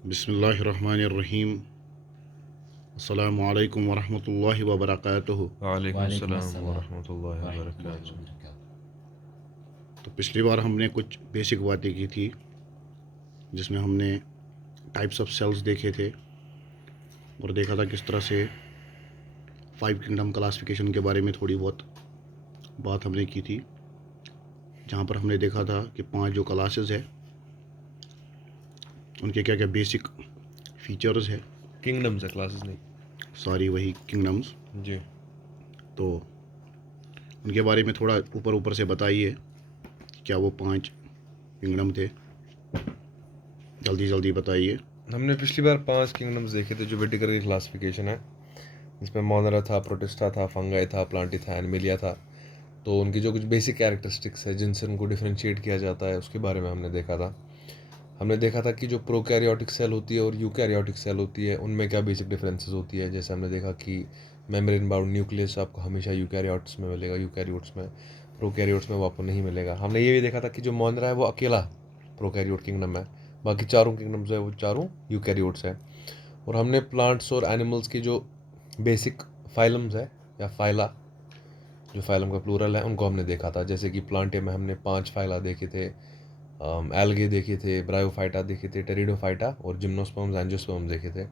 बिस्मिल्लाहिर्रहमानिर्रहीम। अस्सलामु अलैकुम वरहमतुल्लाहि वबरकातुहू। वालेकुम वालेकुम अस्सलाम अस्सलाम वरहमतुल्लाहि वरहमतुल्लाहि वबरकातुहू। वबरकातुहू। तो पिछली बार हमने कुछ बेसिक बातें की थी, जिसमें हमने टाइप्स ऑफ सेल्स देखे थे और देखा था किस तरह से 5 किंगडम क्लासिफिकेशन के बारे में थोड़ी बहुत बात हमने की थी, जहाँ पर हमने देखा था कि 5 जो क्लासेस है उनके क्या क्या बेसिक फीचर्स है। किंगडम्स है, क्लासेस नहीं। सारी वही किंगडम्स। जी। तो उनके बारे में थोड़ा ऊपर ऊपर से बताइए, क्या वो 5 किंगडम थे, जल्दी जल्दी बताइए। हमने पिछली बार 5 किंगडम्स देखे थे जो विटिकर की क्लासिफिकेशन है, जिसमें मोनरा था, प्रोटिस्टा था, फंगाई था, प्लांटी था, एनिमेलिया था। तो उनकी जो कुछ बेसिक कैरेक्टरिस्टिक्स है जिनसे उनको डिफरेंशिएट किया जाता है, उसके बारे में हमने देखा था। हमने देखा था कि जो प्रोकैरियोटिक सेल होती है और यूकैरियोटिक सेल होती है उनमें क्या बेसिक डिफरेंसेस होती है। जैसे हमने देखा कि मेम्ब्रेन बाउंड न्यूक्लियस आपको हमेशा यूकैरियोट्स में मिलेगा, यूकैरियोट्स में। प्रोकैरियोट्स में वो आपको नहीं मिलेगा। हमने ये भी देखा था कि जो मोनरा है वो अकेला प्रोकैरियोट किंगडम है, बाकी चारों किंगडम्स है वो चारों यूकैरियोट्स हैं। और हमने प्लांट्स और एनिमल्स की जो बेसिक फाइलम्स है या फाइला, जो फाइलम का प्लूरल है, उनको हमने देखा था। जैसे कि प्लांटे में हमने 5 फाइला देखे थे, एल्गे देखे थे, ब्रायोफाइटा देखे थे, टेरिडोफाइटा और जिम्नोस्पर्म्स, एंजियोस्पर्म्स देखे थे।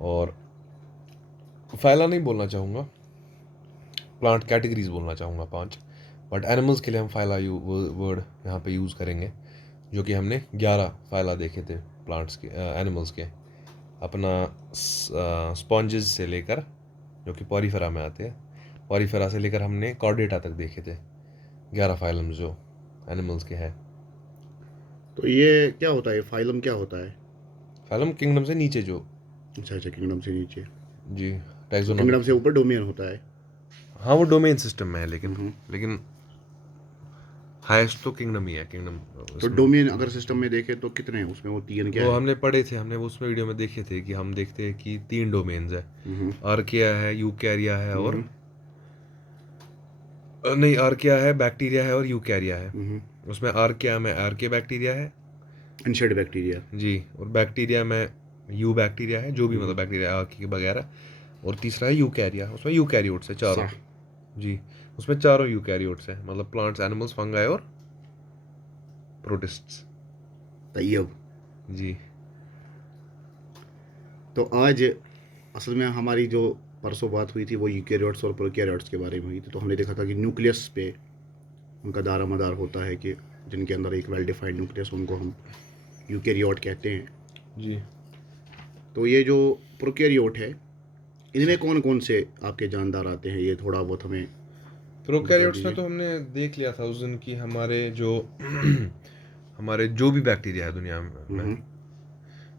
और फाइला नहीं बोलना चाहूँगा, प्लांट कैटेगरीज बोलना चाहूँगा 5। बट एनिमल्स के लिए हम फाइला वर्ड यहाँ पे यूज़ करेंगे, जो कि हमने 11 फाइला देखे थे प्लांट्स के, एनिमल्स के। अपना स्पॉन्जेस से लेकर, जो कि पॉरीफेरा में आते हैं, पॉरीफेरा से लेकर हमने कॉर्डेटा तक देखे थे। 11 फाइलम्स जो एनिमल्स के हैं। तो ये क्या होता है, फाइलम क्या होता है? फाइलम किंगडम से नीचे जो। अच्छा अच्छा, किंगडम से नीचे। जी। तो टैक्सोनॉमिक। किंगडम से ऊपर डोमेन होता है। हाँ, वो डोमेन सिस्टम में है, लेकिन हम्म। लेकिन हाईएस्ट तो किंगडम ही है, किंगडम तो इसमें। डोमेन अगर सिस्टम में देखें तो कितने हैं उसमें, वो 3 क्या वो है? हमने पढ़े थे, हमने वो उसमें वीडियो में देखे थे कि हम देखते हैं कि 3 डोमेन्स है। हम्म। आर्किया है, यूकैरिया है और हम्म। नहीं, आर्किया है, बैक्टीरिया है और यूकैरिया है। हम्म। उसमें आर्किया में आर्के बैक्टीरिया है। इनसेड बैक्टीरिया। जी। और बैक्टीरिया में यू बैक्टीरिया है, जो भी मतलब बैक्टीरिया आर्की के वगैरह। और तीसरा है यूकैरिया, उसमें यूकैरियोट्स है चारों। साह। जी। उसमें चारों यूकैरियोट्स है, मतलब प्लांट्स, एनिमल्स, फंगाई और प्रोटिस्ट्स। तैयब। जी। तो आज असल में हमारी जो परसों बात हुई थी वो यूकैरियोट्स और प्रोकैरियोट्स के बारे में हुई थी। तो हमने देखा था कि न्यूक्लियस पे उनका दारा मदार होता है, कि जिनके अंदर एक वेल डिफाइंड न्यूक्लियस, उनको हम यूकैरियोट कहते हैं। जी। तो ये जो प्रोकैरियोट है, इनमें कौन कौन से आपके जानदार आते हैं, ये थोड़ा बहुत हमें बता प्रोकैरियोट्स में दीजिए। तो हमने देख लिया था उस दिन की, हमारे जो हमारे जो भी बैक्टीरिया है दुनिया में। हम्म।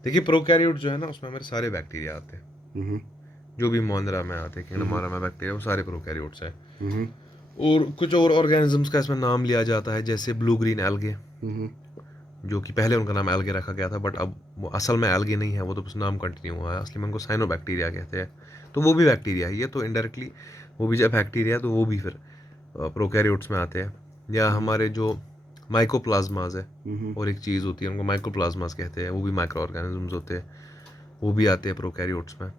देखिए, प्रोकैरियोट जो है ना, उसमें हमारे सारे बैक्टीरिया आते हैं। हम्म। जो भी मोनरा में आते हैं, हम्म। किंगडम में बैक्टीरिया, वो सारे प्रोकैरियोट्स हैं। हम्म। और कुछ और ऑर्गेनिजम्स का इसमें नाम लिया जाता है, जैसे ब्लू ग्रीन एल्गे, हम्म। जो कि पहले उनका नाम एल्गे रखा गया था, बट अब वो असल में एल्गे नहीं है, वो तो बस नाम कंटिन्यू हुआ है। असली में उनको साइनोबैक्टीरिया कहते हैं। तो वो भी बैक्टीरिया है, ये तो इनडायरेक्टली वो भी जब बैक्टीरिया, तो वो भी फिर प्रोकैरियोट्स में आते हैं। या हमारे जो माइकोप्लाज्माज है, हम्म। और एक चीज़ होती है, उनको माइक्रोप्लाज्मास कहते हैं, वो भी माइक्रो ऑर्गेनिजम्स होते हैं, वो भी आते हैं प्रोकैरियोट्स में।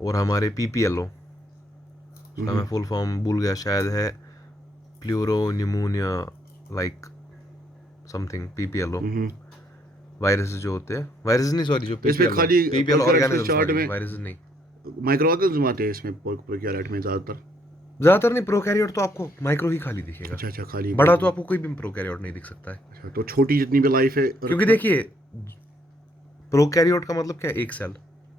और हमारे PPLO, उसका मैं हम्म। फुल फॉर्म भूल गया, शायद है pleuro pneumonia like something, PPLO। हम्म। वायरस जो होते हैं, वायरस नहीं, सॉरी, जो तो इसमें PPLO, खाली PPLO प्रोकैरियोट्स के ऑर्गेनिज्म, चार्ट सॉरी, में वायरस नहीं। माइक्रो ऑर्गेनिज्म आते हैं इसमें, प्रोकैरियोट में ज़्यादातर। ज़्यादातर नहीं, प्रोकैरियोट तो आपको माइक्रो ही खाली दिखेगा। अच्छा अच्छा, खाली बड़ा तो माइक्रो। आपको कोई भी प्रोकैरियोट नहीं दिख सकता है। अच्छा, तो छोटी जितनी भी लाइफ है क्योंकि रखा। देखिए, प्रोकैरियोट का मतलब क्या है? एक सेल।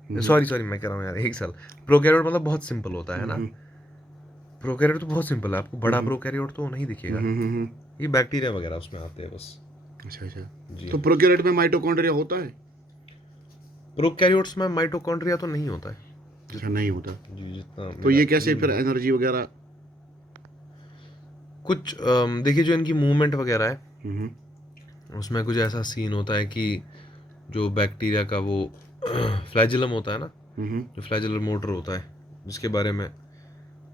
हम्म। सॉरी सॉरी, मैं कह रहा हूँ यार, एक सेल। प्रोकैरियोट मतलब बहुत सिंपल होता है ना। हम्म। प्रोकैरियोट तो बहुत सिंपल है, आपको बड़ा हम्म। प्रोकैरियोट तो नहीं दिखेगा। हम्म। ये बैक्टीरिया वगैरह उसमें आते हैं बस। अच्छा अच्छा। जी। तो प्रोकैरियोट में माइटोकॉन्ड्रिया होता है? प्रोकैरियोट्स में माइटोकॉन्ड्रिया तो नहीं होता है। अच्छा, नहीं होता। जी, जितना तो मेरा ये कैसे इल्म फिर है। एनर्जी वगैरह? कुछ देखिए, जो इनकी मूवमेंट वगैरह है, हम्म। उसमें कुछ ऐसा सीन होता है कि जो बैक्टीरिया का वो फ्लैजिलम होता है ना, हम्म। जो फ्लैजिलर मोटर होता है, जिसके बारे में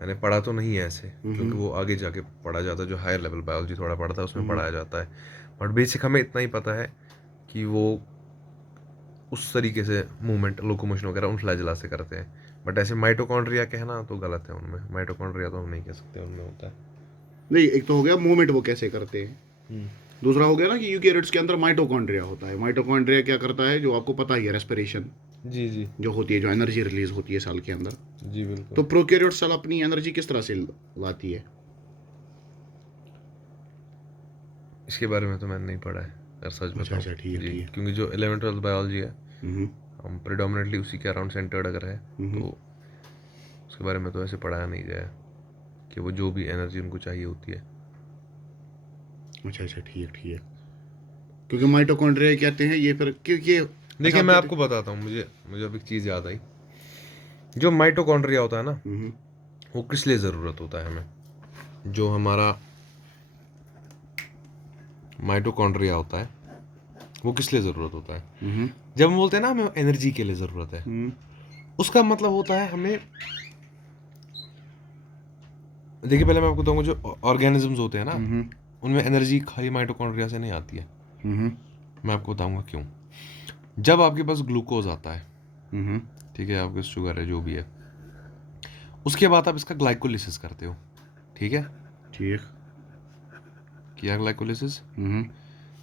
मैंने पढ़ा तो नहीं है ऐसे, क्योंकि हम्म। वो आगे जाके पढ़ा जाता है, जो हायर लेवल बायोलॉजी थोड़ा पढ़ता है उसमें हम्म। पढ़ाया जाता है। बट बेसिक हमें इतना ही पता है कि वो उस तरीके से मूवमेंट लोकोमोशन वगैरह उन फ्लैजेला से करते हैं। बट ऐसे माइटोकॉन्ड्रिया कहना तो गलत है, उनमें माइटोकॉन्ड्रिया तो हम नहीं कह सकते उनमें होता है। नहीं, एक तो हो गया मूवमेंट वो कैसे करते हैं, दूसरा हो गया ना कि यूकेरियोट्स के अंदर माइटोकॉन्ड्रिया होता है। माइटोकॉन्ड्रिया क्या करता है, जो आपको पता ही है, रेस्पिरेशन जी जी जो होती है, जो एनर्जी रिलीज होती है सेल के अंदर। जी बिल्कुल। तो प्रोकैरियोट सेल अपनी एनर्जी किस तरह से लाती है? इसके बारे में तो मैंने नहीं पढ़ा है यार, सच अच्छा बताऊं। अच्छा, ठीक है जी, ठीक है। क्योंकि जो 11th-12th बायोलॉजी है हम्म हम प्रिडोमिनेटली उसी के अराउंड सेंटर्ड अगर है हम्म। तो उसके बारे में तो ऐसे पढ़ाया नहीं गया है कि वो जो भी एनर्जी उनको चाहिए होती है। अच्छा अच्छा, ठीक है। क्योंकि माइटोकॉन्ड्रिया कहते हैं ये, फिर क्योंकि देखिए मैं आपको बताता हूँ, मुझे मुझे अब एक चीज़ याद आई। जो माइटोकॉन्ड्रिया होता है ना, हम्म वो किस लिए ज़रूरत होता है हमें? जो हमारा माइटोकॉन्ड्रिया होता है वो किस लिए ज़रूरत होता है? हम्म जब हम बोलते हैं ना हमें एनर्जी के लिए ज़रूरत है, हम्म उसका मतलब होता है हमें, देखिए पहले मैं आपको बताऊंगा, जो ऑर्गेनिजम्स होते हैं ना हम्म उनमें एनर्जी खाली माइटोकॉन्ड्रिया से नहीं आती है। हम्म मैं आपको बताऊंगा क्यों। जब आपके पास ग्लूकोज आता है, हम्म। ठीक है, आपके शुगर है जो भी है, उसके बाद आप इसका ग्लाइकोलिसिस करते हो, ठीक है, ठीक। किया ग्लाइकोलिसिस, हम्म।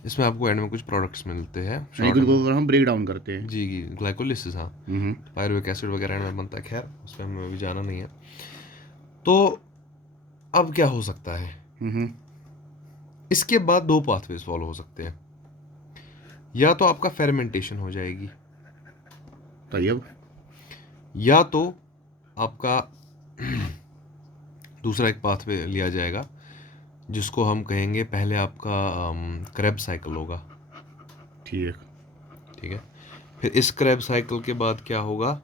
इसमें आपको एंड में कुछ प्रोडक्ट्स मिलते हैं यानी शॉर्ट कि में। उनको हम ब्रेक डाउन करते हैं। जी ग्लाइकोलिसिस, हाँ, हम्म पायरुविक एसिड वगैरह एंड में बनता है, खैर उस पर हमें अभी जाना नहीं है। तो अब क्या हो सकता है, हम्म। इसके बाद दो पाथवेज फॉलो हो सकते हैं। या तो आपका फेर्मेंटेशन हो जाएगी, तैयब। या तो आपका दूसरा एक पाथवे लिया जाएगा जिसको हम कहेंगे, पहले आपका क्रैब साइकिल होगा, ठीक। ठीक है। फिर इस क्रैब साइकिल के बाद क्या होगा,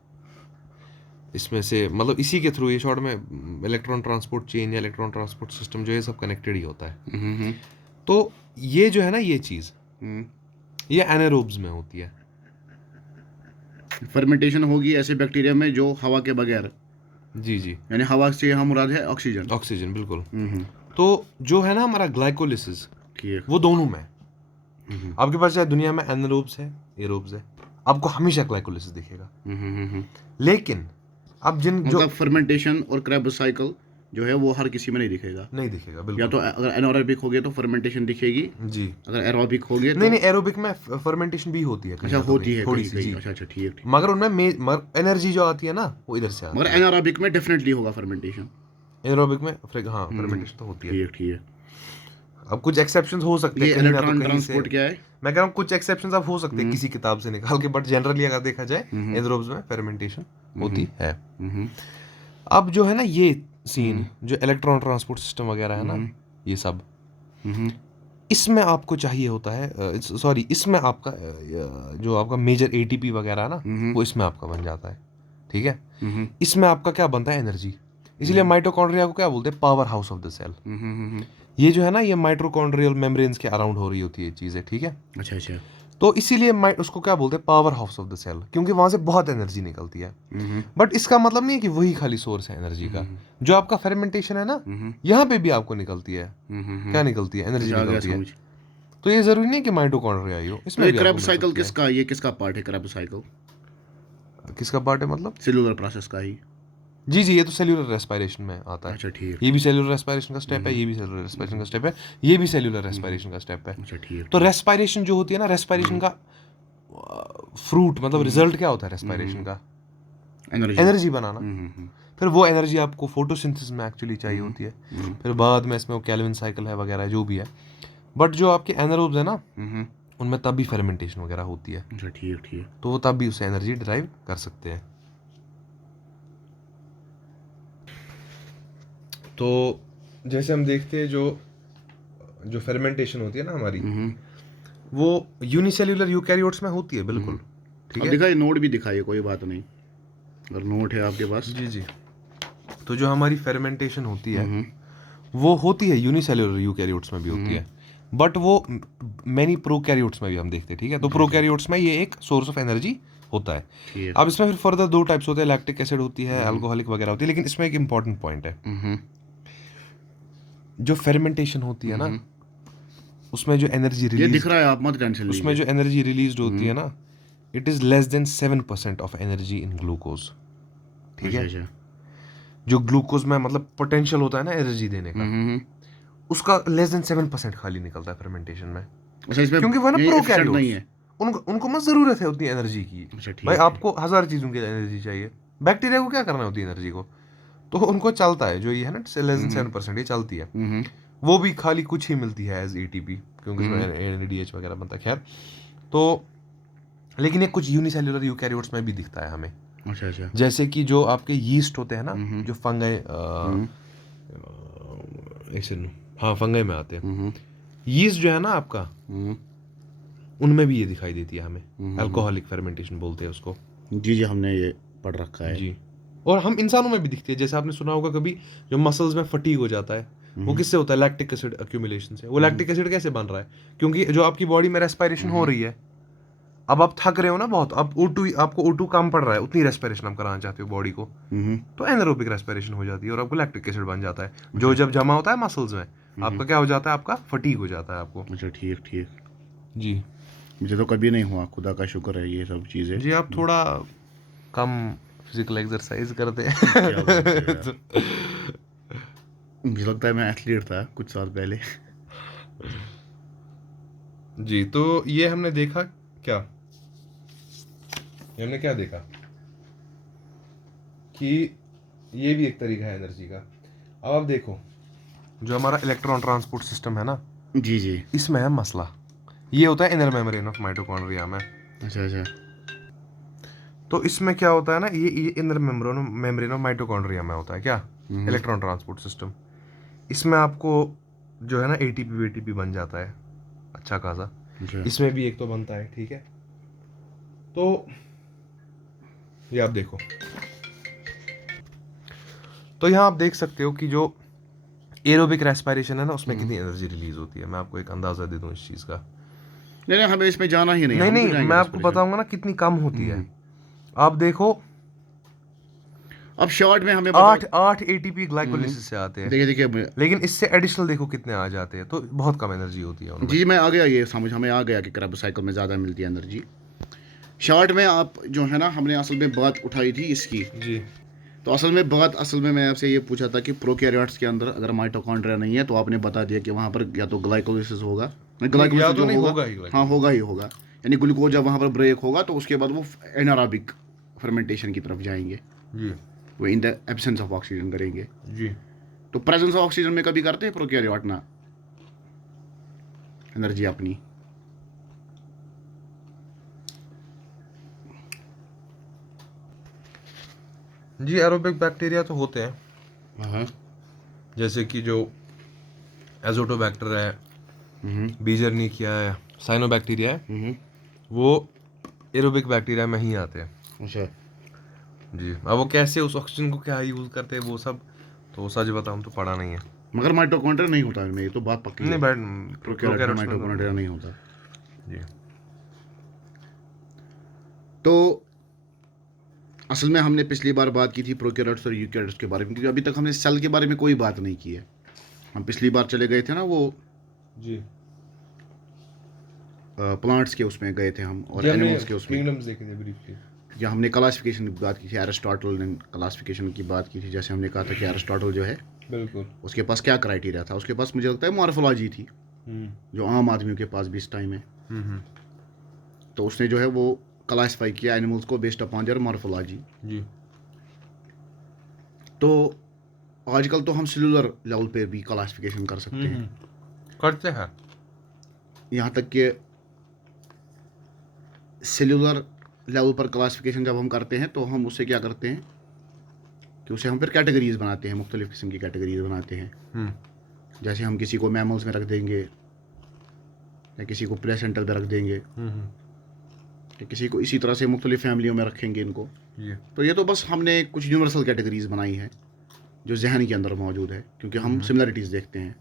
इसमें से मतलब इसी के थ्रू, ये शॉर्ट में इलेक्ट्रॉन ट्रांसपोर्ट चेन या इलेक्ट्रॉन ट्रांसपोर्ट सिस्टम जो है सब कनेक्टेड ही होता है। हम्म तो ये जो है ना, ये चीज़ हम्म। ये एनारोब्स में होती है। फर्मेंटेशन होगी ऐसे बैक्टीरिया में जो हवा के बगैर, जी जी, यानी हवा से हम मुराद है ऑक्सीजन। ऑक्सीजन बिल्कुल। हम्म। तो जो है ना हमारा ग्लाइकोलिसिस, ठीक। वो दोनों में है। हम्म आपके पास चाहे दुनिया में एनारोब्स है, एरोब्स है, आपको हमेशा ग्लाइकोलिसिस दिखेगा। हम्म। लेकिन अब जिन जो मतलब फर्मेंटेशन और क्रैब साइकिल जो है वो हर किसी में नहीं दिखेगा। नहीं दिखेगा या बिल्कुल। तो अगर एनारोबिक हो गया तो फर्मेंटेशन दिखेगी, जी, अगर एरोबिक हो गया नहीं तो। नहीं, एरोबिक में फर्मेंटेशन भी होती है कहीं अच्छा, ना तो होती कहीं, है थोड़ी कहीं सी कहीं। जी। अच्छा अच्छा, ठीक ठीक। मगर उनमें एनर्जी जो आती है ना वो इधर से मगर आती है। एनारोबिक में डेफिनेटली होगा फर्मेंटेशन। एरोबिक में हाँ फर्मेंटेशन तो होती है। ठीक ठीक है। अब कुछ एक्सेप्शंस हो सकते हैं ये कहीं ना तो इलेक्ट्रॉन कहीं से, ट्रांसपोर्ट क्या है? मैं कह रहा हूँ कुछ एक्सेप्शंस अब हो सकते हैं किसी किताब से निकाल के, बट जनरली अगर देखा जाए हम्म एनरोब्स में फर्मेंटेशन होती है। हम्म अब जो है ना ये सीन, जो इलेक्ट्रॉन ट्रांसपोर्ट सिस्टम वगैरह है ना, ये सब हम्म इसमें आपको चाहिए होता है, सॉरी इसमें आपका जो आपका मेजर एटीपी वगैरह है ना, वो इसमें आपका बन जाता है, ठीक है। हम्म इसमें आपका क्या बनता है, एनर्जी। इसलिए माइटोकॉन्ड्रिया को क्या बोलते हैं, power house of the cell. Hmm. ये जो है ना, ये माइटोकॉन्ड्रियल मेम्ब्रेन्स के अराउंड हो रही होती है चीज़ें, ठीक है। अच्छा अच्छा। तो इसीलिए उसको क्या बोलते हैं, power house of the cell, क्योंकि वहां से बहुत एनर्जी निकलती है। बट इसका मतलब नहीं है कि वही खाली सोर्स है एनर्जी का। जो आपका फेर्मेंटेशन है ना, यहाँ पे भी आपको निकलती है, क्या निकलती है, एनर्जी अच्छा, आ गया निकलती है। समझ। तो ये जरूरी नहीं कि माइटोकॉन्ड्रिया ही हो, तो इसमें ये भी क्रैब आपको मिल साइकिल सकती है। किसका, ये किसका पार्ट है क्रैब साइकिल? किसका पार्ट है मतलब? सेलुलर प्रोसेस का ही। जी जी, ये तो सेल्यूलर रेस्पिरेशन में आता है। अच्छा ठीक। ये भी सेल्यूलर रेस्पिरेशन का स्टेप है, ये भी सेल्यूलर रेस्पिरेशन का स्टेप है, ये भी सेल्यूलर रेस्पिरेशन का स्टेप है। अच्छा ठीक। तो रेस्पिरेशन जो होती है ना, रेस्पिरेशन का फ्रूट मतलब रिजल्ट क्या होता है रेस्पिरेशन का, एनर्जी। एनर्जी बनाना। फिर वो एनर्जी आपको फोटोसिंथेसिस में एक्चुअली चाहिए होती है। फिर बाद में इसमें वो कैल्विन साइकिल है वगैरह जो भी है। बट जो आपके एनारोब्स है ना, उनमें तब भी फर्मेंटेशन वगैरह होती है, अच्छा ठीक ठीक। तो वो तब भी उससे एनर्जी डिराइव कर सकते हैं। तो जैसे हम देखते हैं, जो जो फर्मेंटेशन होती है ना हमारी, वो यूनिसेल्युलर यूकैरियोट्स में होती है बिल्कुल, ठीक अब है। दिखाइए, नोट भी दिखाइए, कोई बात नहीं, अगर नोट है आपके पास। जी जी, तो जो हमारी फर्मेंटेशन होती है वो होती है यूनिसेल्युलर यूकैरियोट्स में भी होती है, बट वो मैनी प्रोकैरियोट्स में भी हम देखते हैं, ठीक है। तो प्रोकैरियोट्स में ये एक सोर्स ऑफ एनर्जी होता है। ठीक। अब इसमें फिर फर्दर दो टाइप्स होते हैं, लैक्टिक एसिड होती है, अल्कोहलिक वगैरह होती है। लेकिन इसमें एक इंपॉर्टेंट पॉइंट है, जो फेर्मेंटेशन होती है ना, उसमें जो एनर्जी ये दिख रिलीज, रहा है, आप मत टेंशन उसमें लीजिए। जो एनर्जी रिलीज होती है ना, it is less than 7% of energy in glucose, ठीक है। अच्छा। जो ग्लूकोज में मतलब पोटेंशियल होता है ना एनर्जी देने का, उसका लेस देन 7% खाली निकलता है फर्मेंटेशन में, अच्छा, इसमें क्योंकि वो ना ये efficient प्रोकैरियोट्स, नहीं है। उनको मत ज़रूरत है उतनी एनर्जी की। अच्छा, ठीक भाई ठीक। आपको 1000 चीज़ों के लिए एनर्जी चाहिए, बैक्टीरिया को क्या करना होती है एनर्जी को, तो उनको चलता है जो ये है ना लेस देन 7% ये चलती है, वो भी खाली कुछ ही मिलती है एज एटीपी, क्योंकि इसमें एनएडीएच वगैरह बनता है। खैर, तो लेकिन ये कुछ यूनिसेल्युलर यूकैरियोट्स में भी दिखता है हमें, अच्छा। जैसे कि जो आपके यीस्ट होते हैं ना, जो फंगाई हाँ फंगाई में आते हैं, यीस्ट जो है ना आपका, उनमें भी ये दिखाई देती है हमें, अल्कोहलिक फर्मेंटेशन बोलते हैं उसको। जी, हमने ये पढ़ रखा है जी, और हम इंसानों में भी दिखती है, जैसे आपने सुना होगा कभी, जो मसल्स में फटीग हो जाता है, वो किससे होता है, लैक्टिक एसिड एक्यूमुलेशन से। वो लैक्टिक एसिड कैसे बन रहा है, क्योंकि जो आपकी बॉडी में रेस्पिरेशन हो रही है, अब आप थक रहे हो ना बहुत, अब O2 आपको O2 कम पड़ रहा है, उतनी रेस्पिरेशन आप कराना चाहते हो बॉडी को, तो एनारोबिक रेस्पिरेशन हो जाती है और आपको लैक्टिक एसिड बन जाता है, जो जब जमा होता है मसल्स में, आपका क्या हो जाता है, आपका फटीग हो जाता है आपको। अच्छा, ठीक। जी मुझे तो कभी नहीं हुआ, खुदा का शुक्र है ये सब चीज़ें। जी, आप थोड़ा कम फिजिकल एक्सरसाइज करते क्या बोलते हैं यार। हैं। मुझे लगता है मैं एथलीट था कुछ साल पहले। जी, तो ये हमने देखा क्या, हमने क्या देखा कि ये भी एक तरीका है एनर्जी का। अब आप देखो, जो हमारा इलेक्ट्रॉन ट्रांसपोर्ट सिस्टम है ना, जी। इसमें है मसला, ये होता है इनर मेम्ब्रेन ऑफ माइटोकॉन्ड्रिया में। अच्छा। तो इसमें क्या होता है ना, ये इनर मेम्ब्रेन ऑफ माइटोकॉन्ड्रिया में होता है क्या, इलेक्ट्रॉन ट्रांसपोर्ट सिस्टम। इसमें आपको जो है ना एटीपी वेटीपी बन जाता है अच्छा खासा, अच्छा। इसमें भी एक तो बनता है, ठीक है। तो ये आप देखो, तो यहाँ आप देख सकते हो कि जो एरोबिक रेस्पिरेशन है ना, उसमें कितनी एनर्जी रिलीज होती है। मैं आपको एक अंदाजा दे दूं इस चीज़ का। नहीं, हमें इसमें जाना ही नहीं, हम नहीं क्यों जाएंगे मैं आपको respiration? बताऊंगा ना कितनी कम होती है। आप देखो, अब शॉर्ट में हमें आठ आठ एटीपी ग्लाइकोलिसिस से आते हैं, देखिए लेकिन इससे एडिशनल देखो कितने आ जाते हैं, तो बहुत कम एनर्जी होती है उनमें। जी, मैं आ गया, ये समझ हमें आ गया कि क्रैब साइकिल में ज़्यादा मिलती है एनर्जी। शॉर्ट में आप जो है ना, हमने असल में बात उठाई थी इसकी। जी तो असल में मैं आपसे ये पूछा था कि प्रोकैरियोट्स के अंदर अगर माइटोकॉन्ड्रिया नहीं है, तो आपने बता दिया कि वहाँ पर या तो ग्लाइकोलिसिस होगा, या ग्लाइकोलिसिस तो जो नहीं होगा, होगा ही हाँ होगा ही होगा, यानी ग्लूकोज जब वहाँ पर ब्रेक होगा तो उसके बाद वो एनारोबिक फर्मेंटेशन की तरफ जाएंगे, जी वो in the absence of oxygen करेंगे। जी। तो प्रेजेंस ऑफ ऑक्सीजन में कभी करते हैं प्रोकैरियोट ना एनर्जी अपनी? जी, एरोबिक बैक्टीरिया तो होते हैं, हाँ। जैसे कि जो एजोटोबैक्टर है, बीजरनिकिया है, साइनोबैक्टीरिया है, वो एरोबिक बैक्टीरिया में ही आते हैं। अच्छा। जी, अब वो कैसे उस ऑक्सीजन को क्या यूज़ करते हैं वो सब, तो सच बताऊं तो पढ़ा नहीं है। मगर माइटोकॉन्ड्रिया नहीं होता है, ये तो बात पक्की नहीं है। बैठ प्रोकैरियोट में प्रोकैरियोट्स में माइटोकॉन्ड्रिया नहीं होता। जी तो असल में हमने पिछली बार बात की थी प्रोकैरियोट्स और यूकैरियोट्स के बारे में, क्योंकि अभी तक हमने सेल के बारे में कोई बात नहीं की है। हम पिछली बार चले गए थे ना, वो जी प्लांट्स के उसमें गए थे हम, और जी, हमने एनिमल्स के उसमें, किंगडम्स देखे थे ब्रीफली। या हमने क्लासिफिकेशन की बात की थी, एरिस्टोटल ने क्लासिफिकेशन की बात की थी। जैसे हमने कहा था कि एरिस्टोटल जो है, बिल्कुल। उसके पास क्या क्राइटेरिया था, उसके पास मुझे लगता है मॉर्फोलॉजी थी, जो आम आदमियों के पास भी इस टाइम है। तो उसने जो है वो क्लासिफाई किया एनिमल्स को बेस्ड अपॉन देयर मॉर्फोलॉजी। जी तो आजकल तो हम सेलुलर लेवल पे भी क्लासिफिकेशन कर सकते हैं, करते हैं। यहाँ तक कि सेलुलर लेवल पर क्लासिफिकेशन जब हम करते हैं तो हम उससे क्या करते हैं कि उसे हम फिर कैटेगरीज बनाते हैं, मुख्तलिफ किस्म की कैटेगरीज बनाते हैं। जैसे हम किसी को मैमल्स में रख देंगे, या किसी को प्लेसेंटल में रख देंगे, या किसी को इसी तरह से मुख्तलिफ फैमिलियों में रखेंगे इनको। तो ये तो बस हमने कुछ यूनिवर्सल कैटेगरीज बनाई है जो जहन के अंदर मौजूद है, क्योंकि हम सिमिलरिटीज़ देखते हैं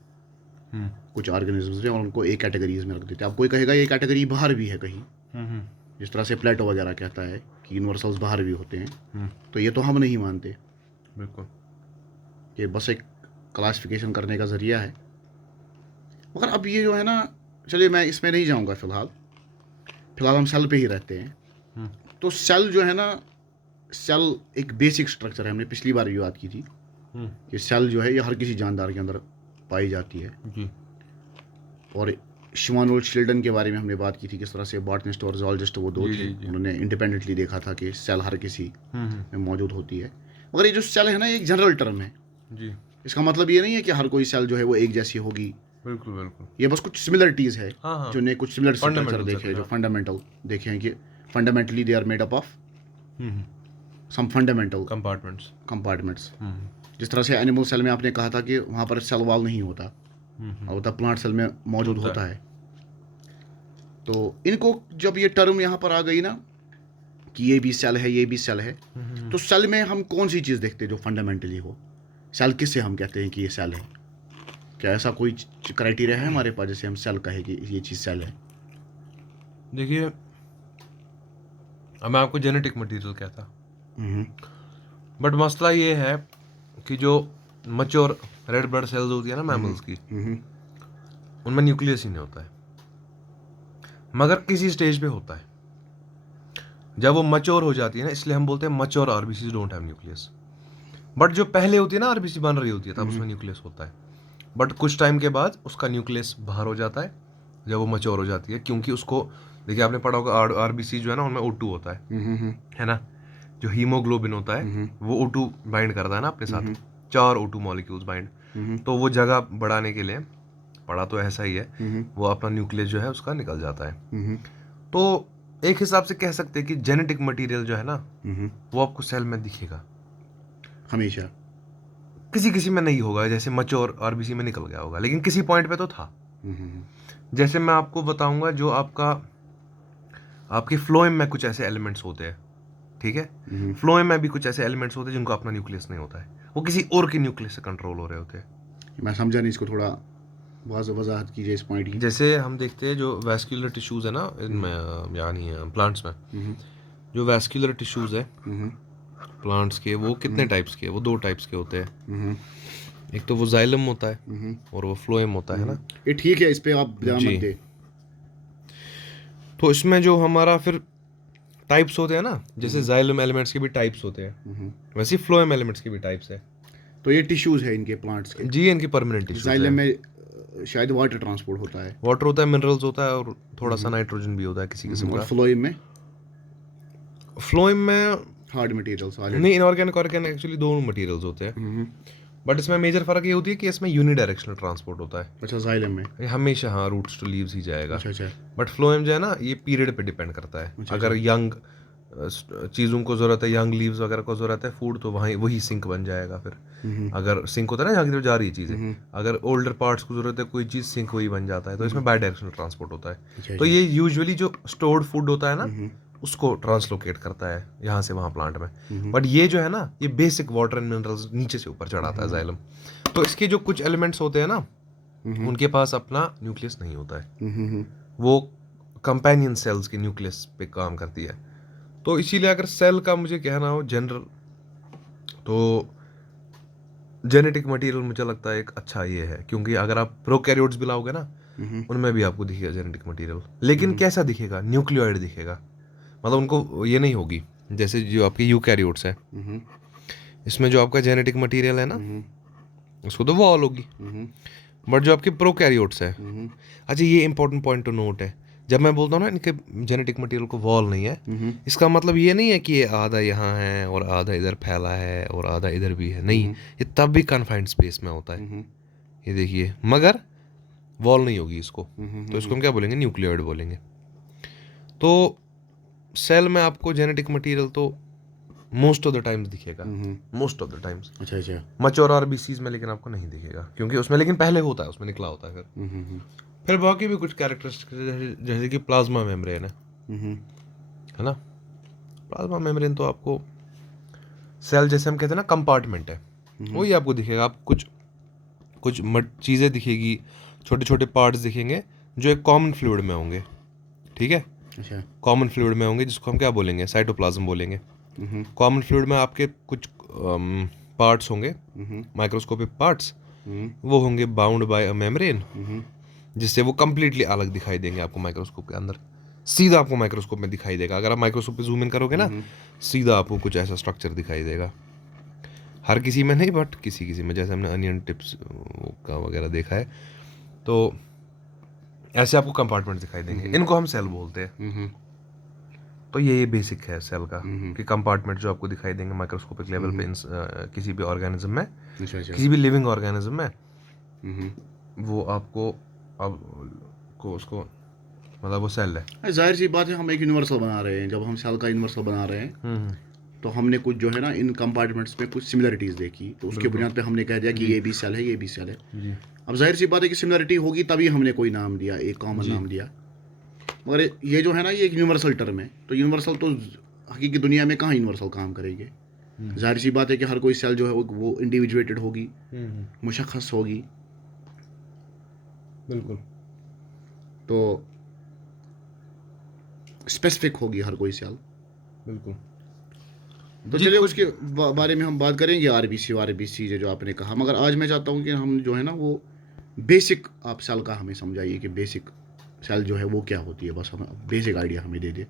कुछ ऑर्गेनिजम्स में और उनको एक कैटेगरीज में रख देते हैं। अब कोई कहेगा ये कैटेगरी बाहर भी है कहीं, जिस तरह से प्लेटो वगैरह कहता है कि यूनिवर्सल्स बाहर भी होते हैं, तो ये तो हम नहीं मानते। बिल्कुल, ये बस एक क्लासिफिकेशन करने का ज़रिया है। मगर अब ये जो है ना, चलिए मैं इसमें नहीं जाऊंगा फ़िलहाल हम सेल पे ही रहते हैं। तो सेल जो है ना, सेल एक बेसिक स्ट्रक्चर है, हमने पिछली बार भी बात की थी कि सेल जो है ये हर किसी जानदार के अंदर पाई जाती है जी। और शिवानुल शिल्डन के बारे में हमने बात की थी, किस तरह से बॉटनिस्ट और zoologist वो दो जी, थे, जी, जी। उन्होंने इंडिपेंडेंटली देखा था कि सेल हर किसी हम्म। में मौजूद होती है। मगर ये जो सेल है ना, ये एक जनरल टर्म है, जी, इसका मतलब ये नहीं है कि हर कोई सेल जो है वो एक जैसी होगी, बिल्कुल बिल्कुल। ये बस कुछ सिमिलरिटीज़ है, हाँ, हाँ। जो ने कुछ सिमिलर स्ट्रक्चर Fundamentals देखे हैं, है, जो हाँ। फंडामेंटल देखे हैं कि fundamentally they are made up of some fundamental compartments. Compartments. जिस तरह से एनिमल सेल में आपने कहा था कि वहाँ पर सेल वॉल नहीं होता, होता प्लांट सेल में मौजूद होता है। तो इनको जब ये टर्म यहाँ पर आ गई ना कि ये भी सेल है, ये भी सेल है, तो सेल में हम कौन सी चीज़ देखते हैं जो फंडामेंटली हो? सेल किससे हम कहते हैं कि ये सेल है? क्या ऐसा कोई क्राइटेरिया है हमारे पास जैसे हम सेल कहे कि ये चीज़ सेल है? देखिए, अब मैं आपको जेनेटिक मटेरियल कहता, बट मसला ये है कि जो मच्योर रेड ब्लड सेल्स होती है ना मैमल्स की, उनमें न्यूक्लियस ही नहीं होता है, मगर किसी स्टेज पे होता है जब वो मच्योर हो जाती है ना, इसलिए हम बोलते हैं mature RBC don't have nucleus. But जो पहले होती है ना आरबीसी बन रही होती है, तब उसमें न्यूक्लियस होता है, बट कुछ टाइम के बाद उसका न्यूक्लियस बाहर हो जाता है जब वो मच्योर हो जाती है, क्योंकि उसको देखिए आपने पढ़ा होगा आरबीसी जो है ना उनमें O2 होता है ना, जो हीमोग्लोबिन होता है वो O2 बाइंड करता है ना अपने साथ, 4 O2 मॉलिक्यूल्स बाइंड, तो वो जगह बढ़ाने के लिए, पढ़ा तो ऐसा ही है, वो अपना न्यूक्लियस जो है उसका निकल जाता है। तो एक हिसाब से कह सकते हैं कि जेनेटिक मटेरियल जो है ना वो आपको सेल में दिखेगा हमेशा। किसी किसी में नहीं होगा, जैसे मच्योर आरबीसी में निकल गया होगा, लेकिन किसी पॉइंट पे तो था। जैसे मैं आपको बताऊंगा, जो आपके फ्लोएम में कुछ ऐसे एलिमेंट्स होते हैं, ठीक है, फ्लोएम में भी कुछ ऐसे एलिमेंट्स होते हैं जिनको अपना न्यूक्लियस नहीं होता है, वो किसी और के न्यूक्लियस से कंट्रोल हो रहे होते हैं। मैं समझा नहीं, इसको थोड़ा वजाहत कीजिए इस पॉइंट की। जैसे हम देखते हैं जो वैस्कुलर टिश्यूज है ना इनमें, यानी प्लांट्स में, जो वैस्कुलर टिश्यूज है प्लांट्स के, वो कितने टाइप्स के? वो 2 टाइप्स के होते हैं, एक तो वो जाइलम होता है और वो फ्लोएम होता है ना। ये ठीक है, इस पे आप ध्यान जी। मत दे। तो इसमें जो हमारा फिर टाइप्स होते हैं ना, जैसे जाइलम एलिमेंट्स के भी टाइप्स होते हैं, वैसे ही फ्लोएम एलिमेंट्स के भी टाइप्स है। तो ये टिश्यूज है इनके प्लांट्स के। जी, इनकी परमानेंट टिश्यूज जाइलम है। में शायद वाटर ट्रांसपोर्ट होता है, वाटर होता है, मिनरल्स होता है, और थोड़ा सा नाइट्रोजन भी होता है किसी किस्म और का। फ्लोएम में में हार्ड मटेरियल, सॉलिड। नहीं, इनऑर्गेनिक ऑर्गेनिक एक्चुअली दोनों मटेरियल्स होते हैं, बट इसमें मेजर फर्क ये होती है कि इसमें यूनिडायरेक्शनल ट्रांसपोर्ट होता है। अच्छा, जाइलम में। ये हमेशा हाँ रूट्स टू लीव्स ही जाएगा। अच्छा। बट फ्लोएम जो है ना, ये पीरियड पे डिपेंड करता है। अगर यंग चीज़ों को ज़रूरत है, यंग लीव्स वगैरह को ज़रूरत है फूड, तो वही सिंक बन जाएगा फिर। अगर सिंक होता है ना जहाँ की तरफ जा रही है चीज़ें, अगर ओल्डर पार्ट्स को ज़रूरत है कोई चीज़, सिंक वही बन जाता है। तो इसमें बाई डायरेक्शनल ट्रांसपोर्ट होता है। तो ये यूजुअली जो स्टोर्ड फूड होता है ना, उसको ट्रांसलोकेट करता है यहाँ से वहाँ प्लांट में। बट ये जो है ना, ये बेसिक वाटर एंड मिनरल्स नीचे से ऊपर चढ़ाता है जाइलम। तो इसके जो कुछ एलिमेंट्स होते हैं ना, उनके पास अपना न्यूक्लियस नहीं होता है, वो कंपेनियन सेल्स के न्यूक्लियस पे काम करती है। तो इसीलिए अगर सेल का मुझे कहना हो जनरल, तो जेनेटिक मटेरियल मुझे लगता है एक अच्छा ये है, क्योंकि अगर आप प्रोकैरियोट्स भी लाओगे ना, उनमें भी आपको दिखेगा जेनेटिक मटेरियल। लेकिन कैसा दिखेगा? न्यूक्लियोइड दिखेगा, मतलब उनको ये नहीं होगी जैसे जो आपके यूकैरियोट्स है, इसमें जो आपका जेनेटिक मटेरियल है ना, उसको तो वॉल होगी। बट जो आपके प्रोकैरियोट्स है, अच्छा ये इंपॉर्टेंट पॉइंट टू नोट है, जब मैं बोलता हूँ ना इनके जेनेटिक मटेरियल को वॉल नहीं है, इसका मतलब ये नहीं है कि ये आधा यहाँ है और आधा इधर फैला है और आधा इधर भी है, नहीं, ये तब भी कन्फाइंड स्पेस में होता है। ये देखिए, मगर वॉल नहीं होगी इसको, तो इसको हम क्या बोलेंगे? न्यूक्लियोइड बोलेंगे। तो सेल में आपको जेनेटिक मटेरियल तो मोस्ट ऑफ द टाइम्स दिखेगा, मोस्ट ऑफ द टाइम्स। अच्छा। मच्योर आरबीसीज में लेकिन आपको नहीं दिखेगा, क्योंकि उसमें लेकिन पहले होता है, उसमें निकला होता है फिर बाकी भी कुछ कैरेक्टरिस्टिक्स जैसे कि प्लाज्मा मेम्ब्रेन है ना। प्लाज्मा मेम्ब्रेन तो आपको सेल जैसे हम कहते हैं ना कंपार्टमेंट है, वही आपको दिखेगा। आप कुछ चीज़ें दिखेगी, छोटे छोटे पार्ट्स दिखेंगे जो एक कॉमन फ्लूइड में होंगे, ठीक है, अच्छा। कॉमन फ्लूइड में होंगे, जिसको हम क्या बोलेंगे? साइटोप्लाज्म बोलेंगे। कॉमन फ्लूइड में आपके कुछ पार्ट्स होंगे, माइक्रोस्कोपिक पार्ट्स, वो होंगे बाउंड बाय अ मेम्ब्रेन, जिससे वो कम्प्लीटली अलग दिखाई देंगे आपको माइक्रोस्कोप के अंदर। सीधा आपको माइक्रोस्कोप में दिखाई देगा। अगर आप माइक्रोस्कोप पे जूम इन करोगे ना, सीधा आपको कुछ ऐसा स्ट्रक्चर दिखाई देगा। हर किसी में नहीं, बट किसी किसी में, जैसे हमने अनियन टिप्स का वगैरह देखा है, तो ऐसे आपको कंपार्टमेंट दिखाई देंगे। इनको हम सेल बोलते हैं। तो ये बेसिक है सेल का, कि कंपार्टमेंट जो आपको दिखाई देंगे माइक्रोस्कोपिक लेवल पे किसी भी ऑर्गेनिज्म में, किसी भी लिविंग ऑर्गेनिज्म में, वो आपको अब को उसको मतलब वो सेल है। जाहिर सी बात है, हम एक यूनिवर्सल बना रहे हैं। जब हम सेल का यूनिवर्सल बना रहे हैं तो हमने कुछ जो है ना इन कंपार्टमेंट्स में कुछ सिमिलरिटीज़ देखी, तो उसके बुनियाद पे हमने कह दिया कि ये भी सेल है, ये भी सेल है। अब जाहिर सी बात है कि सिमिलरिटी होगी तभी हमने कोई नाम दिया, एक कॉमन नाम दिया। मगर ये जो है ना, ये एक यूनिवर्सल टर्म है। तो यूनिवर्सल तो हकीकी दुनिया में कहाँ यूनिवर्सल काम करेंगे। जाहिर सी बात है कि हर कोई सेल जो है वो इंडिविजुएटेड होगी, मुशख्खस होगी। बिल्कुल। तो स्पेसिफिक होगी हर कोई सेल। बिल्कुल। तो चलिए उसके बारे में हम बात करेंगे, आरबीसी जो आपने कहा। मगर आज मैं चाहता हूँ कि हम जो है ना वो बेसिक आप सेल का हमें समझाइए कि बेसिक सेल जो है वो क्या होती है। बस हम बेसिक आइडिया हमें दे दे,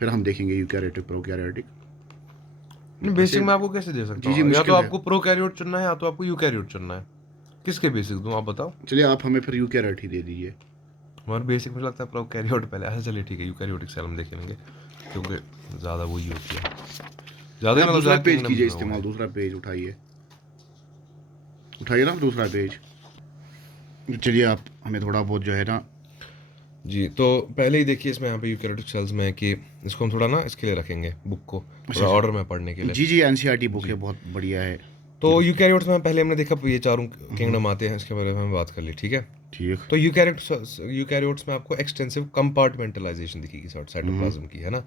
फिर हम देखेंगे यूकैरियोटिक प्रोकैरियोटिक। बेसिक मैं आपको कैसे दे सकता हूँ? या तो आपको प्रोकैरियोट चुनना है या तो आपको यूकैरियोट चुनना है। किसके बेसिक दूं, आप बताओ। चलिए आप हमें फिर यूकैरियोट ही दे दीजिए। हमारे बेसिक मुझे लगता है प्रोकैरियोट पहले। अच्छा चलिए ठीक है, यूकैरियोटिक सेल हम देख लेंगे, क्योंकि ज़्यादा वही होती है। ज़्यादा मतलब दूसरा पेज कीजिए इस्तेमाल, दूसरा पेज उठाइए ना दूसरा पेज। चलिए आप हमें थोड़ा बहुत जो है ना। जी, तो पहले ही देखिए इसमें यहाँ पे यूकैरियोटिक सेल्स में है कि इसको हम थोड़ा ना इसके लिए रखेंगे, बुक को थोड़ा ऑर्डर में पढ़ने के लिए। जी एनसीईआरटी बुक है, बहुत बढ़िया है। तो यूकैरियोट्स में पहले हमने देखा ये चारों किंगडम आते हैं, इसके बारे में हम बात कर ली, ठीक है। ठीक। तो यूकैरियोट्स में आपको एक्सटेंसिव कंपार्टमेंटलाइजेशन दिखेगी साइटोप्लाज्म की, है ना,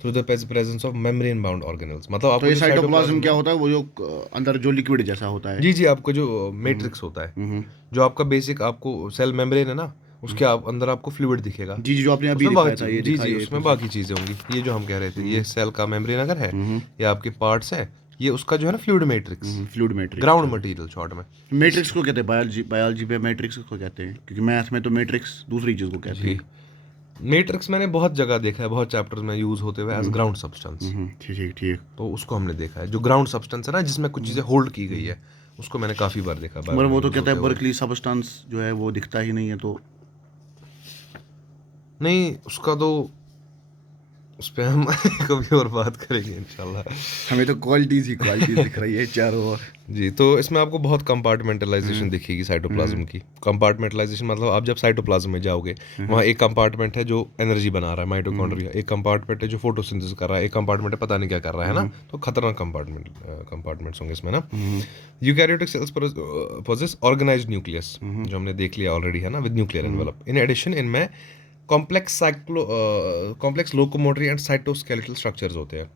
through the presence of membrane bound organelles. मतलब आपको तो ये साइटोप्लाज्म क्या होता है? वो जो अंदर जो लिक्विड जैसा होता है। जी, आपको जो मैट्रिक्स होता है, जो आपका बेसिक आपको सेल मेम्ब्रेन है ना, उसके अंदर आपको फ्लूइड दिखेगा। जी जो आपने अभी उसमें दिखाया था, ये जी उसमें बाकी चीजें होंगी। ये जो हम कह रहे थे, ये सेल का मेम्ब्रेन अगर है, ये आपके पार्ट्स है, ये उसका जो है ना fluid matrix, ground material short में। मैट्रिक्स को कहते हैं बायोलॉजी में मैट्रिक्स को कहते हैं, क्योंकि मैथ में तो मैट्रिक्स दूसरी चीज को कहते हैं। मैट्रिक्स मैंने बहुत जगह देखा है, बहुत चैप्टर्स में यूज होते हुए एज ग्राउंड सब्सटेंस। ठीक। तो उसको हमने देखा है, जो ग्राउंड सब्सटेंस है ना, जिसमें कुछ चीजें होल्ड की गई है, उसको मैंने काफी बार देखा। मगर वो तो कहता है बर्कली सब्सटेंस जो है वो दिखता ही नहीं है। तो नहीं, उसका तो उस पर हम कभी और बात करेंगे इंशाल्लाह। हमें तो क्वालिटी दिख रही है चारों ओर। जी, तो इसमें आपको बहुत कंपार्टमेंटलाइजेशन दिखेगी साइटोप्लाज्म की। कंपार्टमेंटलाइजेशन मतलब आप जब साइटोप्लाज्म में जाओगे, वहाँ एक कंपार्टमेंट है जो एनर्जी बना रहा है, माइटोकॉन्ड्रिया, एक कंपार्टमेंट है जो फोटोसिंथेसिस कर रहा है, एक कंपार्टमेंट है पता नहीं क्या कर रहा है ना। तो खतरनाक कंपार्टमेंट्स होंगे इसमें ना। Eukaryotic cells possess organized nucleus, जो हमने देख लिया ऑलरेडी, है ना, with nuclear envelope. In addition इनमें complex locomotory and cytoskeletal structures होते हैं,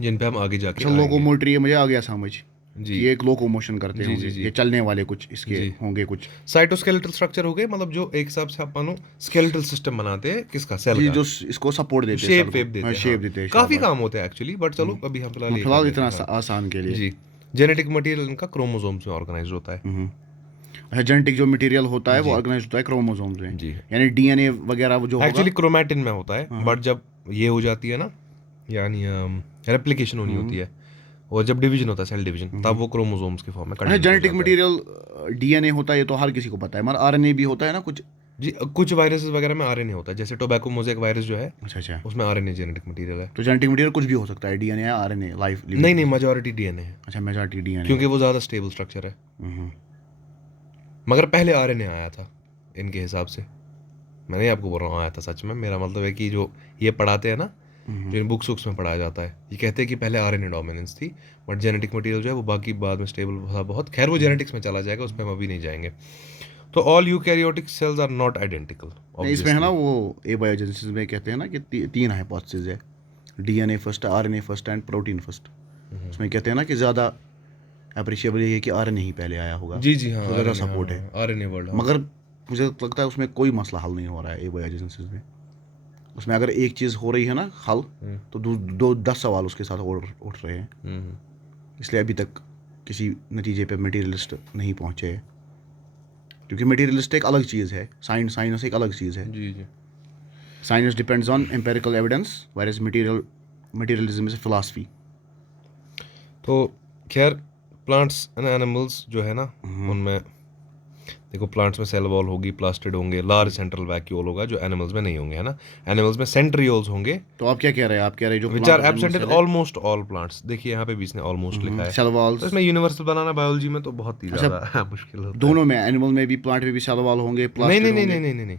जिन पे हम आगे जाके अच्छा, लोकोमोटरी मुझे आ गया समझ जी। ये एक लोकोमोशन करते होंगे, ये चलने वाले कुछ इसके होंगे कुछ। साइटोस्केलेटल स्ट्रक्चर हो गए, मतलब जो एक हिसाब से आप मानो स्केलेटल सिस्टम बनाते हैं किसका, सेल का, जो इसको सपोर्ट देते हैं, शेप देते हैं। काफी काम होते हैं एक्चुअली, बट चलो अभी हम फिलहाल इतना आसान के लिए। जी, जेनेटिक मटेरियल इनका क्रोमोसोम्स में ऑर्गेनाइज होता है। जेनेटिक जो मटेरियल होता है वो ऑर्गेनाइज होता है क्रोमोसोम्स में, यानी डीएनए वगैरह जो एक्चुअली क्रोमैटिन में होता है, बट जब ये हो जाती है ना, यानी रेप्लिकेशन होनी होती है, और जब डिवीजन होता है, सेल डिवीजन, तब वो क्रोमोसोम्स के फॉर्म में। जेनेटिक मटेरियल डीएनए होता है, ये तो हर किसी को पता है। मगर आरएनए भी होता है ना कुछ। जी, कुछ वायरस वगैरह में आरएनए होता है, जैसे टोबैको मोज़ेक वायरस जो है, अच्छा, उसमें आरएनए जेनेटिक मटेरियल है। तो जेनेटिक मटेरियल कुछ भी हो सकता है, डीएनए या आरएनए, लाइफ नहीं, मेजॉरिटी डीएनए है। अच्छा, मेजॉरिटी डीएनए, क्योंकि वो ज़्यादा स्टेबल स्ट्रक्चर है। मगर पहले आरएनए आया था इनके हिसाब से। मैं नहीं आपको बोल रहा हूँ आया था, सच में। मेरा मतलब है कि जो ये पढ़ाते हैं ना, जो इन बुक्स में पढ़ाया जाता है, ये कहते हैं कि पहले आरएनए डोमिनेंस थी, बट जेनेटिक मटेरियल जो है वो बाकी बाद में स्टेबल था बहुत। खैर वो जेनेटिक्स में चला जाएगा, उस पर हम अभी नहीं जाएंगे। तो all eukaryotic cells are not identical. इसमें है ना वो एबायोजेनेसिस में कहते हैं ना कि तीन हाइपोथेसिस है, DNA first, RNA first and protein first. उसमें कहते हैं ना कि ज़्यादा अप्रिशिएबल ये है कि आरएनए ही पहले आया होगा। जी हाँ, तो ज़्यादा सपोर्ट है आरएनए वर्ल्ड। मगर मुझे लगता है उसमें कोई मसला हल नहीं हो रहा है एबायोजेनेसिस में। उसमें अगर एक चीज़ हो रही है ना हल, तो 10 सवाल उसके साथ उठ रहे हैं। इसलिए अभी तक किसी नतीजे पे मटेरियलिस्ट नहीं पहुँचे हैं, क्योंकि मटेरियलिस्ट एक अलग चीज़ है, साइंस एक अलग चीज़ है। जी। Science depends on empirical evidence, whereas materialism is a philosophy. तो खैर प्लांट्स एंड एनिमल्स जो है ना, उनमें देखो प्लांट्स में सेल वॉल होगी, प्लास्टिड होंगे, लार्ज सेंट्रल वैक्यूल होगा, जो एनिमल्स में नहीं होंगे, है ना. एनिमल्स में सेंट्रियोल्स होंगे तो आप क्या कह रहे हैं? आप कह रहे हैं जो which are absent in almost all plants. देखिए यहाँ पे भी इसने ऑलमोस्ट लिखा है. सेल वॉल्स, तो इसमें यूनिवर्सल बनाना बायोलॉजी में तो बहुत ही ज़्यादा मुश्किल होता है. दोनों में, एनिमल में भी, प्लांट में भी सेल वॉल होंगे, नहीं प्लास्टिड नहीं होंगे. नहीं नहीं नहीं नहीं.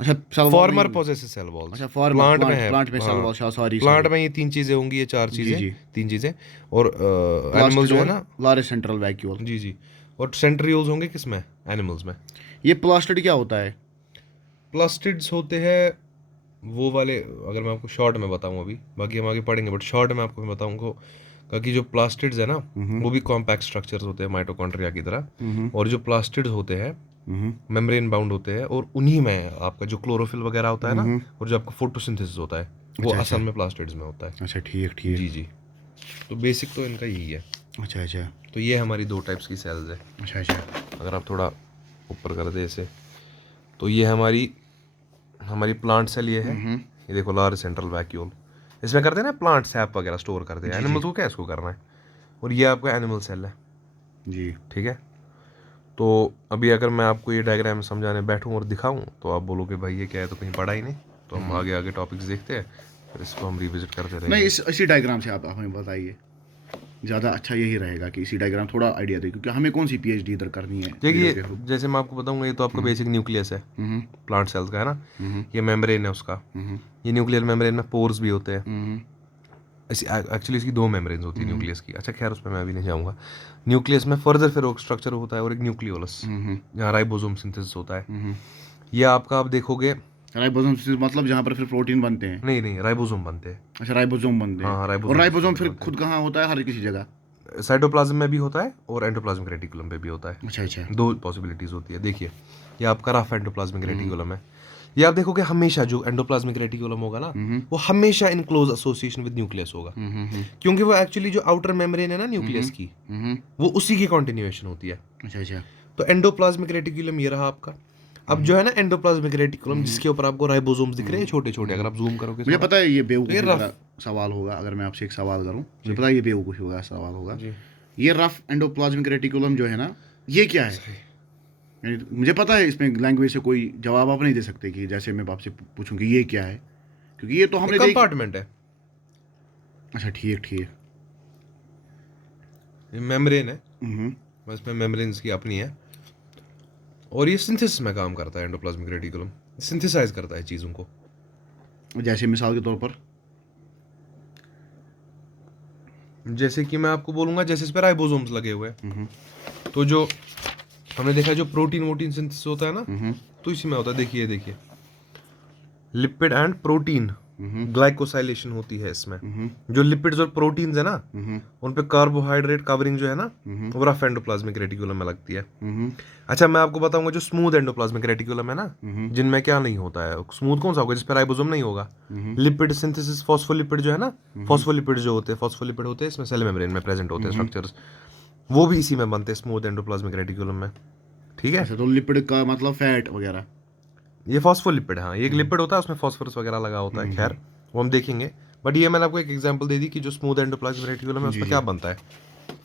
अच्छा, cell wall former possesses cell walls. अच्छा, फॉर्मर, प्लांट में है. प्लांट में सेल वॉल, सॉरी, प्लांट में ये 3 चीजें होंगी, ये 4 चीजें, जी. 3 चीजें. और एनिमल जो है ना, लार्ज सेंट्रल वैक्यूल. जी. और सेंट्रियोल्स होंगे किसमें? एनिमल्स में. ये प्लास्टिड क्या होता है? प्लास्टिड्स होते हैं वो वाले, अगर मैं आपको शॉर्ट में बताऊं, अभी बाकी हम आगे पढ़ेंगे, बट शॉर्ट में आपको मैं बताऊंगा कि जो प्लास्टिड्स है ना, वो भी कॉम्पैक्ट स्ट्रक्चर्स होते हैं माइटोकॉन्ड्रिया की तरह. और जो प्लास्टिड्स होते हैं मेम्ब्रेन बाउंड होते हैं, और उन्हीं में आपका जो क्लोरोफिल वगैरह होता है ना, और जो आपका फोटोसिंथेसिस होता है, वो असल में प्लास्टिड्स में होता है. अच्छा, ठीक. जी. तो बेसिक तो इनका यही है. अच्छा. तो ये हमारी 2 टाइप्स की सेल्स है. अच्छा. अगर आप थोड़ा ऊपर कर दे इसे, तो ये हमारी प्लांट सेल ये है. ये देखो लार्ज सेंट्रल वैक्यूल, इसमें करते हैं ना प्लांट सैप वगैरह स्टोर करते हैं. एनिमल्स को क्या इसको करना है. और ये आपका एनिमल सेल है जी. ठीक है. तो अभी अगर मैं आपको ये डायग्राम समझाने बैठूं और दिखाऊं, तो आप बोलोगे भाई ये क्या है, तो कहीं पढ़ा ही नहीं. तो हम आगे टॉपिक्स देखते हैं, फिर इसको हम रिविजिट करते रहेंगे. नहीं, इसी डायग्राम से आप हमें बताइए, ज़्यादा अच्छा यही रहेगा कि इसी डायग्राम थोड़ा आइडिया दे, क्योंकि हमें कौन सी पीएचडी इधर करनी है. देखिए जैसे मैं आपको बताऊंगा, ये तो आपका बेसिक न्यूक्लियस है प्लांट सेल्स का, है ना. ये मेम्ब्रेन है उसका. ये न्यूक्लियर मेम्ब्रेन में पोर्स भी होते हैं. एक्चुअली इसकी 2 मेम्ब्रेन्स होती है न्यूक्लियस की. अच्छा खैर, उसमें मैं अभी नहीं जाऊँगा. न्यूक्लियस में फर्दर फिर एक स्ट्रक्चर होता है, और एक न्यूक्लियोलस, जहाँ राइबोसोम सिंथेसिस होता है. ये आपका आप देखोगे राइबोसोम मतलब जहाँ पर फिर प्रोटीन बनते हैं. नहीं राइबोसोम बनते हैं. अच्छा, राइबोसोम बनते हैं. हाँ, और राइबोसोम फिर खुद कहाँ होता है? हर किसी जगह. साइटोप्लाज्म में भी होता है और एंडोप्लाज्मिक रेटिकुलम पे भी होता है. अच्छा. 2 पॉसिबिलिटीज होती है. देखिए ये आपका रफ एंडोप्लाज्मिक रेटिकुलम है. ये आप देखोगे हमेशा जो एंडोप्लाज्मिक रेटिकुलम होगा ना, वो हमेशा in close association with nucleus होगा. क्योंकि वो एक्चुअली जो आउटर मेम्ब्रेन है ना न्यूक्लियस की, वो उसी की कंटिन्यूएशन होती है. अच्छा. तो एंडोप्लाज्मिक रेटिकुलम ये रहा आपका. अब जो है ना एंडोप्लाज्मिक रेटिकुलम, जिसके ऊपर आपको राइबोसोम्स दिख रहे हैं छोटे छोटे, अगर आप जूम करोगे, मुझे पता है ये बेवकूफ़ी वाला सवाल होगा. अगर मैं आपसे एक सवाल करूं, मुझे पता है ये बेवकूफ़ी होगा सवाल होगा. ये रफ एंडोप्लाज्मिक रेटिकुलम जो है ना, ये क्या है? मुझे पता है इसमें लैंग्वेज से कोई जवाब आप नहीं दे सकते कि जैसे मैं आपसे पूछूं कि ये क्या है, क्योंकि ये तो हमने कंपार्टमेंट है. अच्छा, ठीक. ये मेम्ब्रेन है, बस में मेम्ब्रेन्स की अपनी है, और ये सिंथेसिस में काम करता है. एंडोप्लाज्मिक रेटिकुलम सिंथेसाइज करता है चीज़ों को. जैसे मिसाल के तौर पर, जैसे कि मैं आपको बोलूँगा, जैसे इस पर राइबोसोम्स लगे हुए हैं, तो जो हमने देखा जो प्रोटीन सिंथेसिस होता है ना, तो इसी में होता है. देखिए लिपिड एंड प्रोटीन ग्लाइकोसाइलेशन होती है इसमें. जो लिपिड्स और प्रोटीन्स है ना, उन पे कार्बोहाइड्रेट कवरिंग जो है ना, वो रफ एंडोप्लाज्मिक रेटिकुलम में लगती है. अच्छा मैं आपको बताऊंगा जो स्मूथ एंडोप्लाज्मिक रेटिकुलम है ना, जिनमें क्या नहीं होता है. स्मूथ कौन सा होगा? जिस पे राइबोसोम नहीं होगा. लिपिड सिंथेसिस, फॉस्फोलिपिड जो है ना, फॉस्फोलिपिड जो होते हैं इसमें सेल मेम्ब्रेन में प्रेजेंट होते हैं स्ट्रक्चर्स, वो भी इसी में बनते हैं, स्मूथ एंडोप्लाज्मिक रेटिकुलम में. ठीक है. अच्छा, तो लिपिड का मतलब फैट वगैरह. ये फॉस्फोलिपिड, हाँ, ये एक लिपिड होता है, उसमें फॉस्फोरस वगैरह लगा होता है. खैर वो हम देखेंगे, बट ये मैंने आपको एक एग्जांपल दे दी कि जो स्मूथ एंडोप्लाज्मिक रेटिकुलम है उसमें क्या बनता है,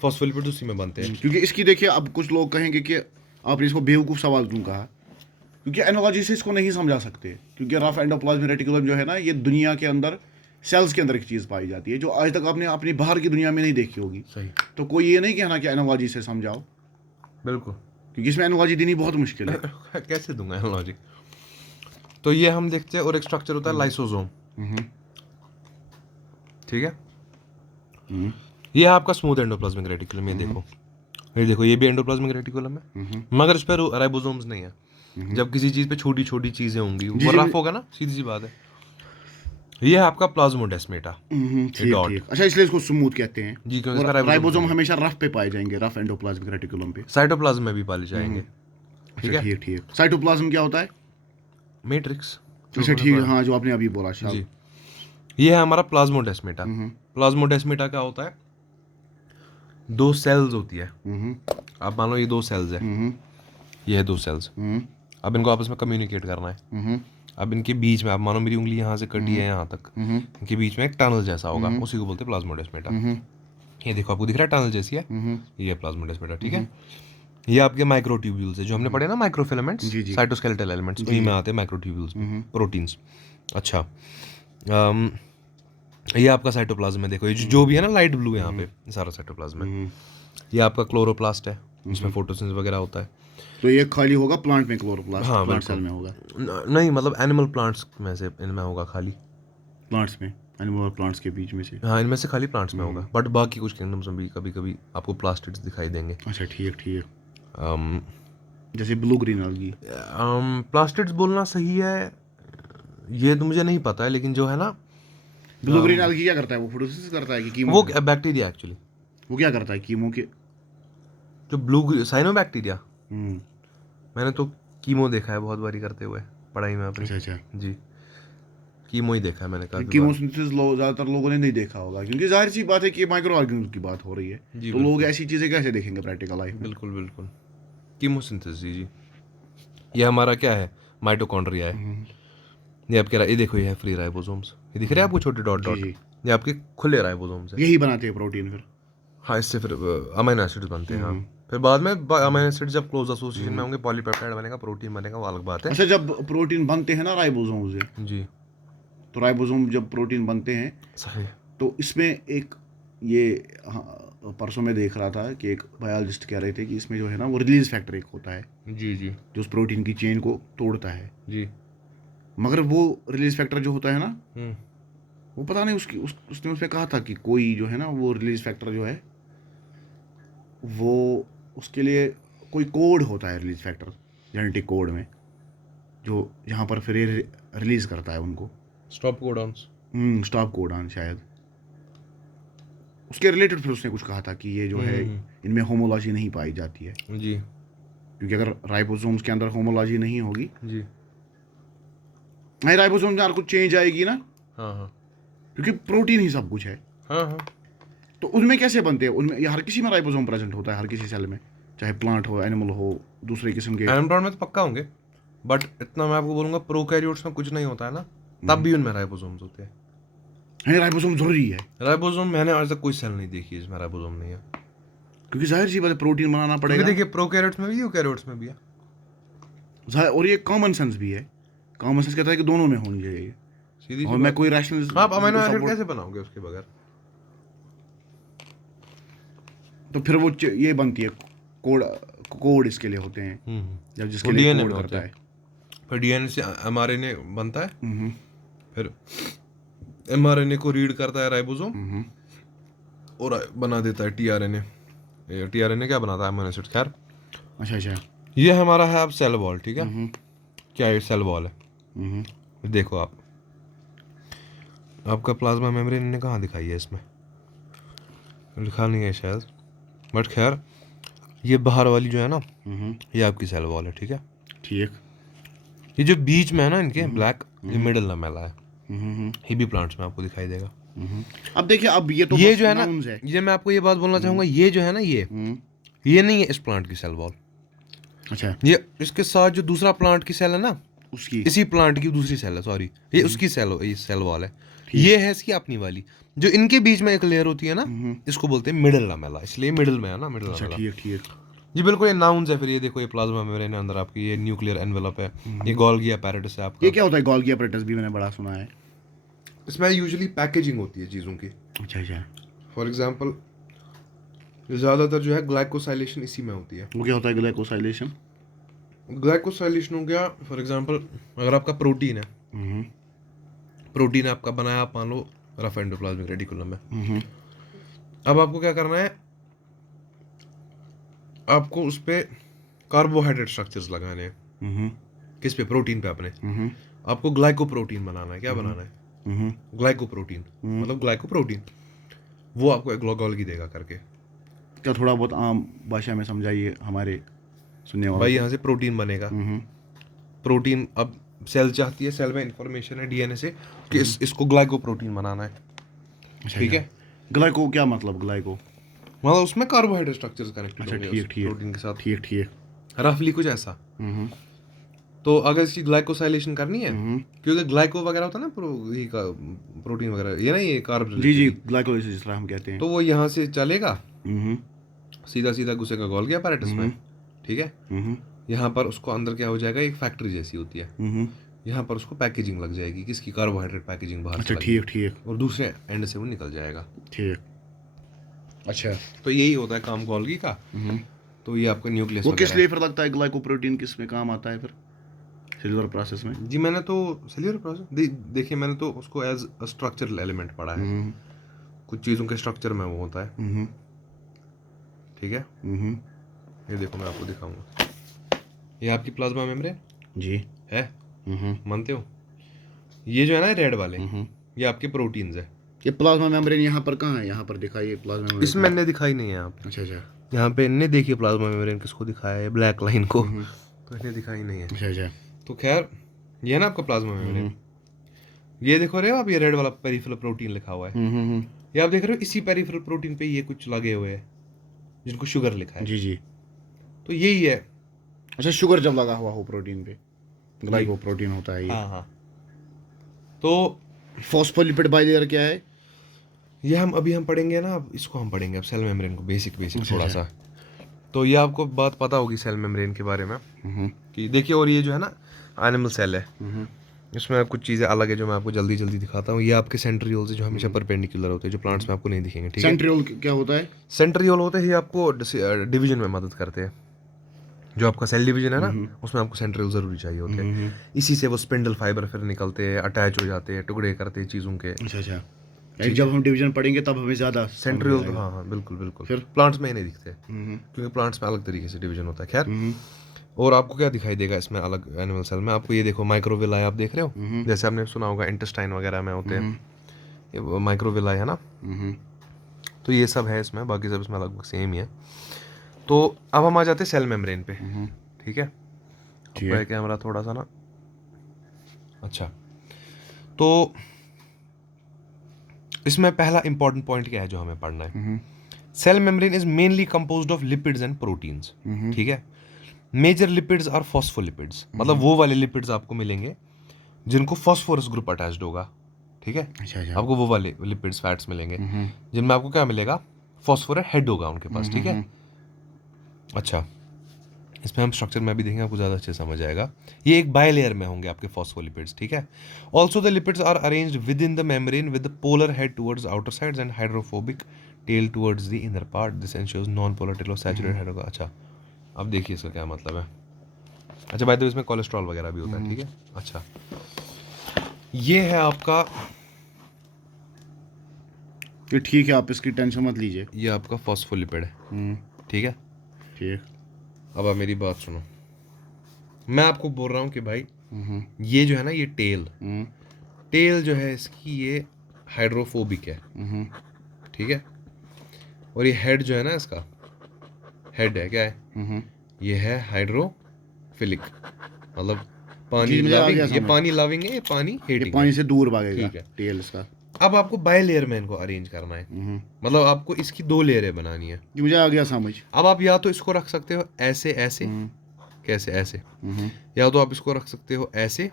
फॉस्फोलिपिड उसी में बनते हैं. क्योंकि इसकी देखिए, अब कुछ लोग कहेंगे कि आपने इसको बेवकूफ़ सवाल क्यों कहा, क्योंकि एनालॉजी से इसको नहीं समझा सकते. क्योंकि रफ एंडोप्लाज्मिक रेटिकुलम जो है ना, ये दुनिया के अंदर सेल्स के अंदर एक चीज़ पाई जाती है जो आज तक आपने अपनी बाहर की दुनिया में नहीं देखी होगी. सही. तो कोई ये नहीं कहना कि एनालॉजी से समझाओ, बिल्कुल, क्योंकि इसमें एनालॉजी देनी बहुत मुश्किल है. कैसे दूंगा एनालॉजी. तो ये हम देखते हैं, और एक स्ट्रक्चर होता है लाइसोसोम. ठीक है. ये आपका स्मूथ एंडोप्लाज्मिक रेटिकुलम. ये देखो ये भी एंडोप्लाज्मिक रेटिकुलम है, मगर इस पर राइबोसोम्स नहीं है. जब किसी चीज पे छोटी छोटी चीजें होंगी, वो रफ होगा ना, सीधी सी बात है. ये है आपका प्लाज्मोडेस्मेटा. ठीक. अच्छा, इसलिए इसको स्मूथ कहते हैं जी, और राइबोसोम हमेशा रफ पे पाए जाएंगे, रफ एंडोप्लाज्मिक रेटिकुलम पे. साइटोप्लाज्म में भी पाले जाएंगे. अच्छा, ठीक. साइटोप्लाज्म क्या होता है? मैट्रिक्स. अच्छा, ठीक है, हाँ, जो आपने अभी बोला. जी, ये है हमारा प्लाज्मोडेस्मेटा. प्लाज्मोडेस्मेटा क्या होता है? 2 सेल्स होती है. आप मान लो ये 2 सेल्स है, ये है 2 सेल्स. अब इनको आपस में कम्युनिकेट करना है. अब इनके बीच में, आप मानो मेरी उंगली यहाँ से कटी है यहाँ तक, इनके बीच में एक टनल जैसा होगा, उसी को बोलते हैं प्लाज्मोडेस्माटा। ये देखो आपको दिख रहा है टनल जैसी है, ये प्लाज्मोडेस्माटा, ठीक है। ये आपके माइक्रोट्यूब्यूल्स है जो हमने पढ़े ना, माइक्रोफिलामेंट्स, साइटोस्केलेटल एलिमेंट्स, उन्हीं में आते हैं माइक्रोट्यूब्यूल्स, प्रोटीन्स। अच्छा, ये आपका साइटोप्लाज्म है, देखो ये जो भी है ना लाइट ब्लू है यहाँ पे, ये सारा साइटोप्लाज्म है। ये आपका क्लोरोप्लास्ट है, इसमें फोटोसिंथेसिस वगैरह होता है। तो ये खाली होगा प्लांट में, क्लोरोप्लास्ट हाँ, प्लांट सेल में होगा? नहीं, मतलब एनिमल प्लांट्स में से इनमें होगा खाली, प्लांट्स में, एनिमल और प्लांट्स के बीच में से। हाँ, इनमें से खाली प्लांट्स में होगा, बट बाकी कुछ किंगडम्स में भी कभी कभी आपको प्लास्टिड्स दिखाई देंगे। अच्छा, ठीक ठीक। जैसे ब्लू ग्रीन अलगी। प्लास्टिड्स बोलना सही है, ये तो मुझे नहीं पता है, लेकिन जो है ना ब्लू ग्रीन अलगी क्या करता है? वो फोटोसिंथेसिस करता है कि कीमो? वो बैक्टीरिया एक्चुअली। वो क्या करता है कीमो के? जो ब्लू साइनोबैक्टीरिया, मैंने तो कीमो देखा है बहुत बारी करते हुए पढ़ाई में अपनी। अच्छा जी, कीमो ही देखा है मैंने काफी बार। कीमोसिंथेसिस ज़्यादातर लोगों ने नहीं देखा होगा, क्योंकि जाहिर सी बात है कि माइक्रो ऑर्गेनिज्म की बात हो रही है, तो लोग ऐसी चीज़ें कैसे देखेंगे प्रैक्टिकल लाइफ में? बिल्कुल बिल्कुल, कीमोसिंथेसिस, जी। ये हमारा क्या है, माइटोकॉन्ड्रिया है। ये आपके ये देखो, ये है फ्री राइबोसोम्स, ये दिख रहे हैं आपको छोटे डॉट डॉट, ये आपके खुले राइबोसोम्स है। यही बनाते हैं प्रोटीन फिर? हाँ, इससे फिर अमीनो एसिड्स बनते हैं। हाँ, फिर बाद में अमीनो एसिड जब क्लोज एसोसिएशन में होंगे, पॉलीपेप्टाइड बनेगा, प्रोटीन बनेगा, वो अलग बात है। अच्छा, जब प्रोटीन बनते हैं ना राइबोसोम से, जी, तो राइबोसोम जब प्रोटीन बनते हैं, सही, तो इसमें एक ये, हाँ, परसों में देख रहा था कि एक बायोलॉजिस्ट कह रहे थे कि इसमें जो है ना वो रिलीज फैक्टर एक होता है, जी जी, जो उस प्रोटीन की चेन को तोड़ता है। जी, मगर वो रिलीज फैक्टर जो होता है ना, वो पता नहीं उसने उसमें कहा था कि कोई जो है ना वो रिलीज फैक्टर जो है वो, उसके लिए कोई कोड होता है रिलीज फैक्टर, जेनेटिक कोड में, जो यहाँ पर फिर रिलीज करता है उनको। स्टॉप कोडॉन्स, स्टॉप कोडॉन शायद, उसके रिलेटेड फिर उसने कुछ कहा था कि ये जो है इनमें होमोलॉजी नहीं पाई जाती है। जी, क्योंकि अगर राइबोसोम्स के अंदर होमोलॉजी नहीं होगी, जी, नहीं राइबोसोम में कुछ चेंज आएगी ना, हाँ हाँ, क्योंकि प्रोटीन ही सब कुछ है, हाँ हाँ, तो उनमें कैसे बनते हैं? उनमें हर किसी में राइबोसोम प्रेजेंट होता है, हर किसी सेल में, चाहे प्लांट हो, एनिमल हो, दूसरे किस्म के। एनिमल में तो पक्का होंगे, बट इतना मैं आपको बोलूंगा, प्रोकैरियोट्स में कुछ नहीं होता है ना, तब भी उनमें राइबोसोम्स होते हैं। राइबोसोम जरूरी है? राइबोसोम मैंने आज तक कोई सेल नहीं देखी जिसमें राइबोसोम नहीं है, क्योंकि जाहिर सी बात है प्रोटीन बनाना पड़ेगा। देखिए, प्रोकैरियोट्स में भी, यूकैरियोट्स में भी है, और ये कॉमन सेंस भी है, कॉमन सेंस कहता है कि दोनों में होनी चाहिए। सीधी और मैं कोई रैशनल, आप अमीनो एसिड कैसे बनाओगे उसके बगैर? तो फिर वो ये बनती है, कोड इसके लिए होते हैं, जब जिसके लिए कोड करता है। फिर डीएनए से एमआरएनए बनता है, फिर एमआरएनए को रीड करता है राइबोसोम और बना देता है टीआरएनए। टीआरएनए क्या बनाता है? Amino acid. खैर, अच्छा अच्छा, ये हमारा है अब सेल वॉल, ठीक है। क्या ये सेल वॉल है? देखो आप, आपका प्लाज्मा मेम्ब्रेन ने कहाँ दिखाई है? इसमें लिखा नहीं है शायद, बट खैर, ये बाहर वाली जो है ना, ये आपकी सेल वॉल है, ठीक है। ठीक। ये जो बीच में है ना इनके ब्लैक, ये मिडल लैमेला है, ये भी प्लांट्स में आपको दिखाई देगा। अब देखिए, अब ये तो ये जो है ना, ये मैं आपको ये बात बोलना चाहूंगा, ये जो है ना, ये नहीं है इस प्लांट की सेल वॉल। अच्छा, ये इसके साथ जो दूसरा प्लांट की सेल है ना, उसकी, इसी प्लांट की दूसरी सेल है, सॉरी, ये उसकी सेल वॉल है। ये है इसकी अपनी वाली, जो इनके बीच में एक लेयर होती है ना, इसको बोलते हैं मिडल लैमेला, इसलिए मिडल में है ना, मिडल लैमेला। ठीक ठीक जी बिल्कुल, ये नाउन्स है। फिर ये देखो, ये प्लाज्मा मेम्ब्रेन है, अंदर आपकी ये न्यूक्लियर एनवेलप है, ये गोल्गी अपैरेटस है आपका। ये क्या होता है गोल्गी अपैरेटस? भी मैंने बड़ा सुना है। इसमें यूजुअली पैकेजिंग होती है चीज़ों की। अच्छा अच्छा, फॉर एग्जांपल, ज़्यादातर जो है ग्लाइकोसाइलेशन इसी में होती है। वो क्या होता है ग्लाइकोसाइलेशन? ग्लाइकोसाइलेशन हो गया, फॉर एग्जांपल, अगर आपका प्रोटीन है, प्रोटीन आपका बनाया, आप मान लो रफ एंडोप्लाज्मिक रेटिकुलम में, अब आपको क्या करना है, आपको उस पर कार्बोहाइड्रेट स्ट्रक्चर्स लगाने हैं। किस पे? प्रोटीन पे अपने। आपको ग्लाइकोप्रोटीन बनाना है। क्या बनाना है? ग्लाइकोप्रोटीन, मतलब ग्लाइकोप्रोटीन, वो आपको गोल्गी देगा करके। क्या थोड़ा बहुत आम भाषा में समझाइए हमारे सुनने वालों भाई, यहाँ से प्रोटीन बनेगा। प्रोटीन, अब सेल चाहती है, सेल में इंफॉर्मेशन है डीएनए से कि इसको ग्लाइकोप्रोटीन बनाना है, ठीक है। ग्लाइको क्या मतलब? ग्लाइको मतलब उसमें कार्बोहाइड्रेट स्ट्रक्चर्स कनेक्टेड अच्छा, होंगे ठीक ठीक प्रोटीन के साथ, ठीक ठीक, रफली कुछ ऐसा। तो अगर इसकी ग्लाइकोसाइलेशन करनी है, हम्म। क्योंकि ग्लाइको वगैरह होता है ना ये प्रोटीन वगैरह, ये ना ये कार्ब, जी जी, ग्लाइकोलाइसिस जिस तरह हम कहते हैं। तो वो यहाँ से चलेगा, हम्म सीधा सीधा घुसेगा गोल्गी apparatus में, ठीक है। हम्म यहाँ पर उसको अंदर क्या हो जाएगा, एक फैक्ट्री जैसी होती है, हम्म। यहाँ पर उसको पैकेजिंग लग जाएगी, किसकी, कार्बोहाइड्रेट पैकेजिंग बाहर अच्छा से लगेगी, ठीक ठीक और दूसरे एंड से वो निकल जाएगा। ठीक। अच्छा। तो यही होता है काम गोल्गी का। तो ये आपका न्यूक्लियस वो किस वगैरह लिए फिर लगता है ग्लाइकोप्रोटीन किस में काम आता है फिर सेलुलर प्रोसेस में? जी मैंने तो सेल्यूलर प्रोसेस देखिए, मैंने तो उसको एज अ स्ट्रक्चरल एलिमेंट पढ़ा है, कुछ चीज़ों के स्ट्रक्चर में वो होता है, ठीक है। ये देखो मैं आपको दिखाऊंगा, ये आपकी प्लाज्मा मेम्ब्रेन जी है, मानते हो? ये जो है ना रेड वाले, ये आपके प्रोटीन्स है। ये प्लाज्मा मेम्ब्रेन यहाँ पर कहाँ है? यहाँ पर दिखाइए प्लाज्मा मेम्ब्रेन। इसमें मैंने दिखाई नहीं है यहाँ पे। अच्छा अच्छा यहाँ पे इनने देखिए प्लाज्मा मेम्ब्रेन किसको दिखाया है, ब्लैक लाइन को, तो इन्हें दिखाई नहीं है। अच्छा अच्छा। तो खैर ये है ना आपका प्लाज्मा मेम्ब्रेन, ये देखो रहे हो आप, ये रेड वाला पेरिफेरल प्रोटीन लिखा हुआ है, ये आप देख रहे हो, इसी पेरिफेरल प्रोटीन पे ये कुछ लगे हुए हैं जिनको शुगर लिखा है। जी जी। तो यही है। अच्छा, शुगर जब लगा हुआ हो प्रोटीन पे, ग्लाइकोप्रोटीन होता है ये। हाँ हाँ। तो फॉस्फोलिपिड बाइलेयर क्या है? ये हम पढ़ेंगे ना, अब इसको हम पढ़ेंगे अब सेल मेम्ब्रेन को, बेसिक अच्छा, थोड़ा सा। तो ये आपको बात पता होगी सेल मेम्ब्रेन के बारे में कि देखिए, और ये जो है ना एनिमल सेल है, इसमें कुछ चीज़ें अलग है जो मैं आपको जल्दी जल्दी दिखाता हूँ। ये आपके सेंट्रियोल्स है जो हमेशा परपेंडिकुलर होते हैं, जो प्लांट्स में आपको नहीं दिखेंगे, ठीक है। सेंट्रियोल क्या होता है? सेंट्रियोल होते ही आपको डिवीजन में मदद करते हैं, जो आपका सेल डिवीजन है ना, उसमें आपको सेंट्रियोल जरूरी चाहिए होते हैं। इसी से वो स्पिंडल फाइबर फिर निकलते हैं, अटैच हो जाते हैं, टुकड़े करते हैं चीज़ों के। अच्छा अच्छा। जब हम डिवीजन पढ़ेंगे तब हमें ज़्यादा सेंट्रियोल तो हाँ हाँ बिल्कुल बिल्कुल, फिर प्लांट्स में ही नहीं दिखते, क्योंकि प्लांट्स में अलग तरीके से डिवीजन होता है। खैर, और आपको क्या दिखाई देगा इसमें अलग एनिमल सेल में, आपको ये देखो माइक्रोविलाई आप देख रहे हो, जैसे आपने सुना होगा इंटेस्टाइन वगैरह में होते हैं, ये माइक्रोविलाई है ना। तो ये सब है इसमें, बाकी सब इसमें लगभग सेम ही है। तो अब हम आ जाते हैं सेल मेम्ब्रेन पे, ठीक है। अब कैमरा थोड़ा सा ना, अच्छा, तो इसमें पहला इंपॉर्टेंट पॉइंट क्या है जो हमें पढ़ना है, cell membrane is mainly composed of lipids and proteins, ठीक है। मेजर लिपिड्स आर फॉस्फोलिपिड्स, मतलब वो वाले लिपिड्स आपको मिलेंगे जिनको फॉस्फोरस ग्रुप अटैच्ड होगा, ठीक है। अच्छा अच्छा। आपको वो वाले लिपिड्स फैट्स मिलेंगे जिनमें आपको क्या मिलेगा, फॉस्फोरस हेड होगा उनके पास, ठीक है। अच्छा, इसमें हम स्ट्रक्चर में भी देखेंगे, आपको ज़्यादा अच्छे समझ आएगा। ये एक बायलेयर में होंगे आपके फॉस्फोलिपिड्स, ठीक है। Also the lipids are arranged within the membrane with the polar head towards outer sides and hydrophobic tail towards the inner part, this ensures non polar tail of saturated head होगा। अच्छा, अब देखिए इसका क्या मतलब है। अच्छा, by the way इसमें कोलेस्ट्रॉल वगैरह भी होता है, ठीक है। अच्छा, ये है आपका, ये ठीक है, आप इसकी टेंशन मत लीजिए। ये आपका फॉस्फोलिपिड है, ठीक है। ठीक। अब आप मेरी बात सुनो, मैं आपको बोल रहा हूँ कि भाई ये जो है ना, ये टेल जो है इसकी, ये हाइड्रोफोबिक है, ठीक है। और ये हेड जो है ना, इसका हेड है, क्या है, ये है हाइड्रोफिलिक, मतलब पानी लविंग, ये पानी लविंग है, ये पानी हेटिंग, पानी से दूर भागेगा, ठीक है। टेल इसका। अब आपको बाय लेयर में इनको अरेंज करना है, मतलब आपको इसकी 2 लेयरें बनानी है। मुझे आ गया समझ। अब आप या तो इसको रख सकते हो ऐसे ऐसे, कैसे ऐसे, या तो आप इसको रख सकते हो ऐसे,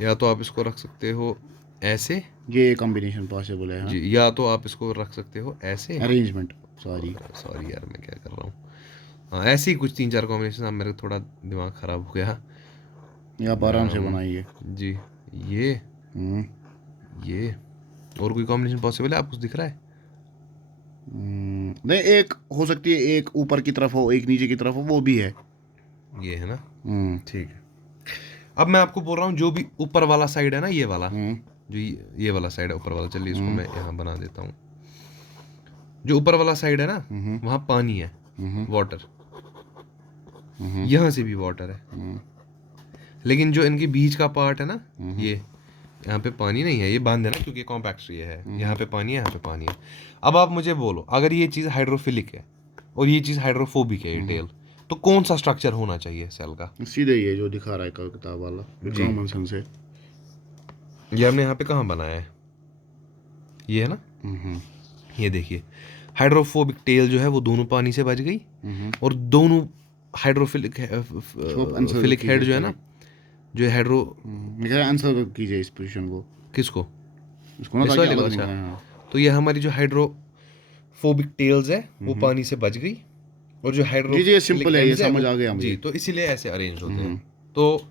या तो आप इसको रख सकते हो ऐसे, ये कॉम्बिनेशन पॉसिबल है, हाँ? जी, या तो आप इसको रख सकते हो ऐसे, अरेंजमेंट, सॉरी यार मैं क्या कर रहा हूँ, हाँ ऐसे ही कुछ 3-4 कॉम्बिनेशन। अब मेरा थोड़ा दिमाग खराब हो गया, ये आप आराम से बनाइए जी। ये और कोई कॉम्बिनेशन पॉसिबल है, आपको कुछ दिख रहा है? नहीं, एक हो सकती है, एक ऊपर की तरफ हो, एक नीचे की तरफ हो, वो भी है। ये है ना, ठीक है। अब मैं आपको बोल रहा हूँ, जो भी ऊपर वाला साइड है ना, ये वाला, जो ये वाला साइड है ऊपर वाला, चलिए इसको मैं यहाँ बना देता हूँ। जो ऊपर वाला साइड है ना, वहाँ पानी है, वाटर, यहाँ से भी वाटर है, लेकिन जो इनके बीच का पार्ट है ना, ये यहाँ पे पानी नहीं है, ये बांध है ना, क्योंकि कॉम्पैक्ट ये है, यहाँ पे पानी है, यहाँ पे पानी है। अब आप मुझे बोलो, अगर ये चीज़ हाइड्रोफिलिक है और ये चीज़ हाइड्रोफोबिक है, ये टेल, तो कौन सा स्ट्रक्चर होना चाहिए सेल का? सीधे ये जो दिखा रहा है किताब वाला, कॉमन सेंस है। ये हमने यहाँ पे कहाँ बनाया है, ये है ना, ये देखिए, हाइड्रोफोबिक टेल जो है वो दोनों पानी से बच गई, और दोनों हाइड्रोफिलिक आंसर फिलिक हेड जो है ना, जो हाइड्रो, आंसर कीजिए इस पोजीशन को, किसको, इसको ना, इस ताकि वाले को, अलग अच्छा। नहीं हाँ। तो ये हमारी जो हाइड्रोफोबिक टेल्स है वो पानी से बच गई, और जो जी ये हाइड्रोफिलिक सिंपल है, ये एंड्स है समझ वो, आ गया जी, मुझे। तो इसीलिए ऐसे अरेंज होते हैं। तो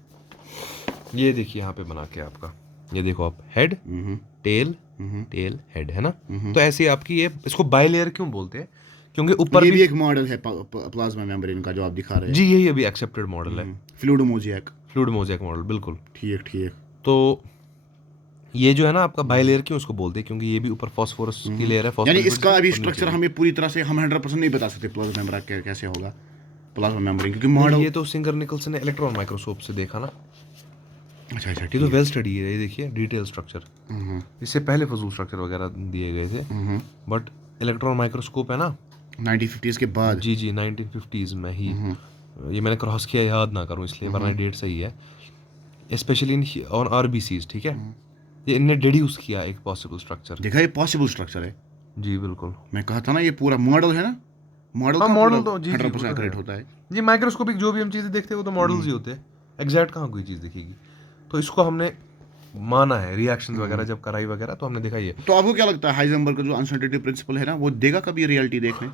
ये देखिए यहाँ पे बना के आपका, ये देखो आप, हेड, टेल, टेल, हेड, है ना। तो ऐसे ही आपकी ये, इसको बाइलेयर क्यों बोलते हैं, क्योंकि ऊपर ये भी, भी एक मॉडल है प्लाज्मा मेम्ब्रेन का जो आप दिखा रहे जी, हैं। यही अभी एक्सेप्टेड मॉडल है, fluid mosaic. Fluid mosaic model, बिल्कुल। ठीक ठीक। तो ये जो है ना आपका बाइलेयर क्यों उसको बोलते हैं, क्योंकि ये भी ऊपर फास्फोरस की लेयर है, यानी फास्फोलिपिड्स इसका की, अभी और नीचे स्ट्रक्चर भी। हमें पूरी तरह से हम 100% नहीं बता सकते प्लाज्मा मेम्ब्रेन कैसे होगा, प्लाज्मा मेम्ब्रेन, क्योंकि नहीं, मॉडल। ये तो सिंगर निकल्सन ने इलेक्ट्रॉन माइक्रोस्कोप से देखा ना, अच्छा अच्छा ये तो ठीक। वेल स्टडी है, ये देखिए डिटेल स्ट्रक्चर। इससे पहले फजूल स्ट्रक्चर वगैरह दिए गए थे, बट इलेक्ट्रॉन माइक्रोस्कोप है ना, 1950s के बाद। जी जी, 1950s में ही, ये मैंने क्रॉस किया, याद ना करूँ इसलिए, वरना डेट सही है, स्पेशली इन ऑन आरबीसीज, ठीक है। ये इनने डिड्यूस किया एक पॉसिबल स्ट्रक्चर। देखा, ये पॉसिबल स्ट्रक्चर है। जी बिल्कुल। मैं कहा था ना, ये पूरा मॉडल है ना, मॉडल हाँ का पूरा मॉडल तो, जी जी, वो 100% तो है। एक्यूरेट होता है। जी, माइक्रोस्कोपिक जो भी हम चीज़ें देखते हैं वो तो मॉडल्स ही होते हैं, एग्जैक्ट कहाँ कोई चीज़ दिखेगी। तो इसको हमने माना है, रिएक्शंस वगैरह जब कराई वगैरह, तो हमने देखा ये। तो आपको क्या लगता है हाइजेनबर्ग का जो अनसर्टेनिटी प्रिंसिपल है ना, वो देगा कभी रियलिटी देखने?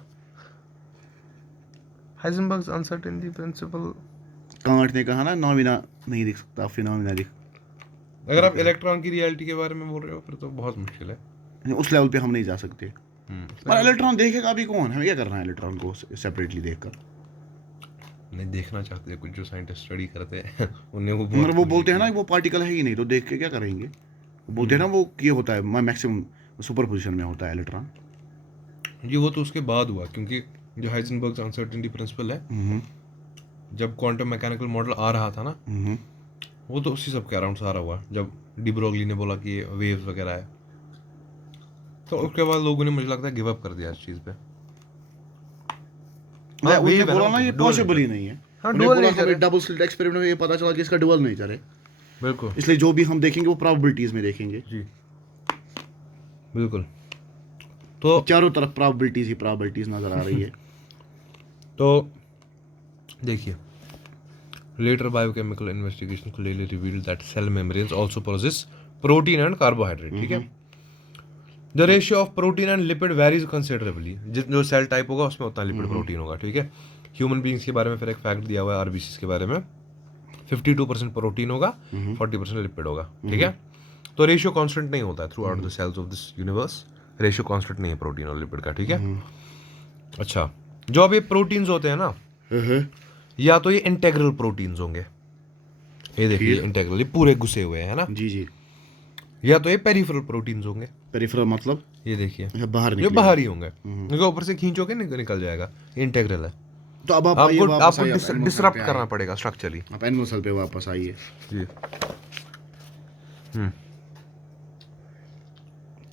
हाइजेनबर्ग्स अनसर्टेनिटी प्रिंसिपल, कांट ने कहा ना, नॉमिना नहीं दिख सकता, फिनोमिना दिख। अगर आप इलेक्ट्रॉन की रियलिटी के बारे में बोल रहे हो फिर तो बहुत मुश्किल है। यानी उस लेवल पे हम नहीं जा सकते। पर इलेक्ट्रॉन देखेगा अभी कौन, हमें क्या करना है इलेक्ट्रॉन को सेपरेटली देखकर? नहीं देखना चाहते, कुछ जो साइंटिस्ट स्टडी करते हैं उन्हें वो मगर बहुत वो बोलते हैं ना वो पार्टिकल है ही नहीं, तो देख के क्या करेंगे? वो बोलते हैं ना वो ये होता है मैक्सिमम सुपर पोजिशन में होता है इलेक्ट्रॉन। ये वो तो उसके बाद हुआ, क्योंकि जो हाइजेनबर्ग्स अनसर्टेनिटी प्रिंसिपल है, जब क्वांटम मैकेनिकल मॉडल आ रहा था ना, वो तो उसी सब के अराउंड सारा हुआ, जब डी ब्रोगली ने बोला कि ये वेव्स वगैरह है, तो उसके बाद लोगों ने मुझे लगता है गिव अप कर दिया इस चीज़ पे। हाँ, उन्होंने wave है बोला ना, ना ये dual पॉसिबल ही nature। नहीं है। हाँ, उन्होंने dual बोला nature हमें है। डबल स्लिट एक्सपेरिमेंट में ये पता चला कि इसका डुअल नेचर है, बिल्कुल इसलिए जो भी हम देखेंगे वो प्रोबेबिलिटीज में देखेंगे। जी, बिल्कुल। तो चारों तरफ प्रोबेबिलिटीज ही प्रोबेबिलिटीज नजर आ रही है। तो देखिए, later biochemical investigation clearly revealed that cell membranes also possess protein and carbohydrate, ठीक है। The ratio of protein and lipid varies considerably, जो सेल टाइप होगा उसमें उतना लिपिड प्रोटीन होगा, ठीक है। ह्यूमन बींग्स के बारे में फिर एक फैक्ट दिया हुआ है आरबीसी के बारे में, 52% प्रोटीन होगा, 40% लिपिड होगा, ठीक है। तो रेशियो कांस्टेंट नहीं होता है throughout the cells of this universe, ratio constant नहीं है प्रोटीन और लिपिड का, ठीक है। अच्छा, जो अब ये प्रोटीन्स होते हैं ना, या तो ये इंटेग्रल प्रोटीन्स होंगे, ये देखिए इंटेग्रल, ये पूरे घुसे हुए हैं ना, जी जी। या तो ये पेरिफेरल प्रोटीन्स होंगे, पेरिफेरल मतलब ये देखिए बाहर जो निकले। बाहर ही होंगे, क्योंकि ऊपर से खींचोगे निकल जाएगा, इंटेग्रल है। तो अब आप आइए वापस आइए, आपको डिसरप्ट करना पड़ेगा स्ट्रक्चरली। आप एनिमल सेल पे वापस आइए। जी।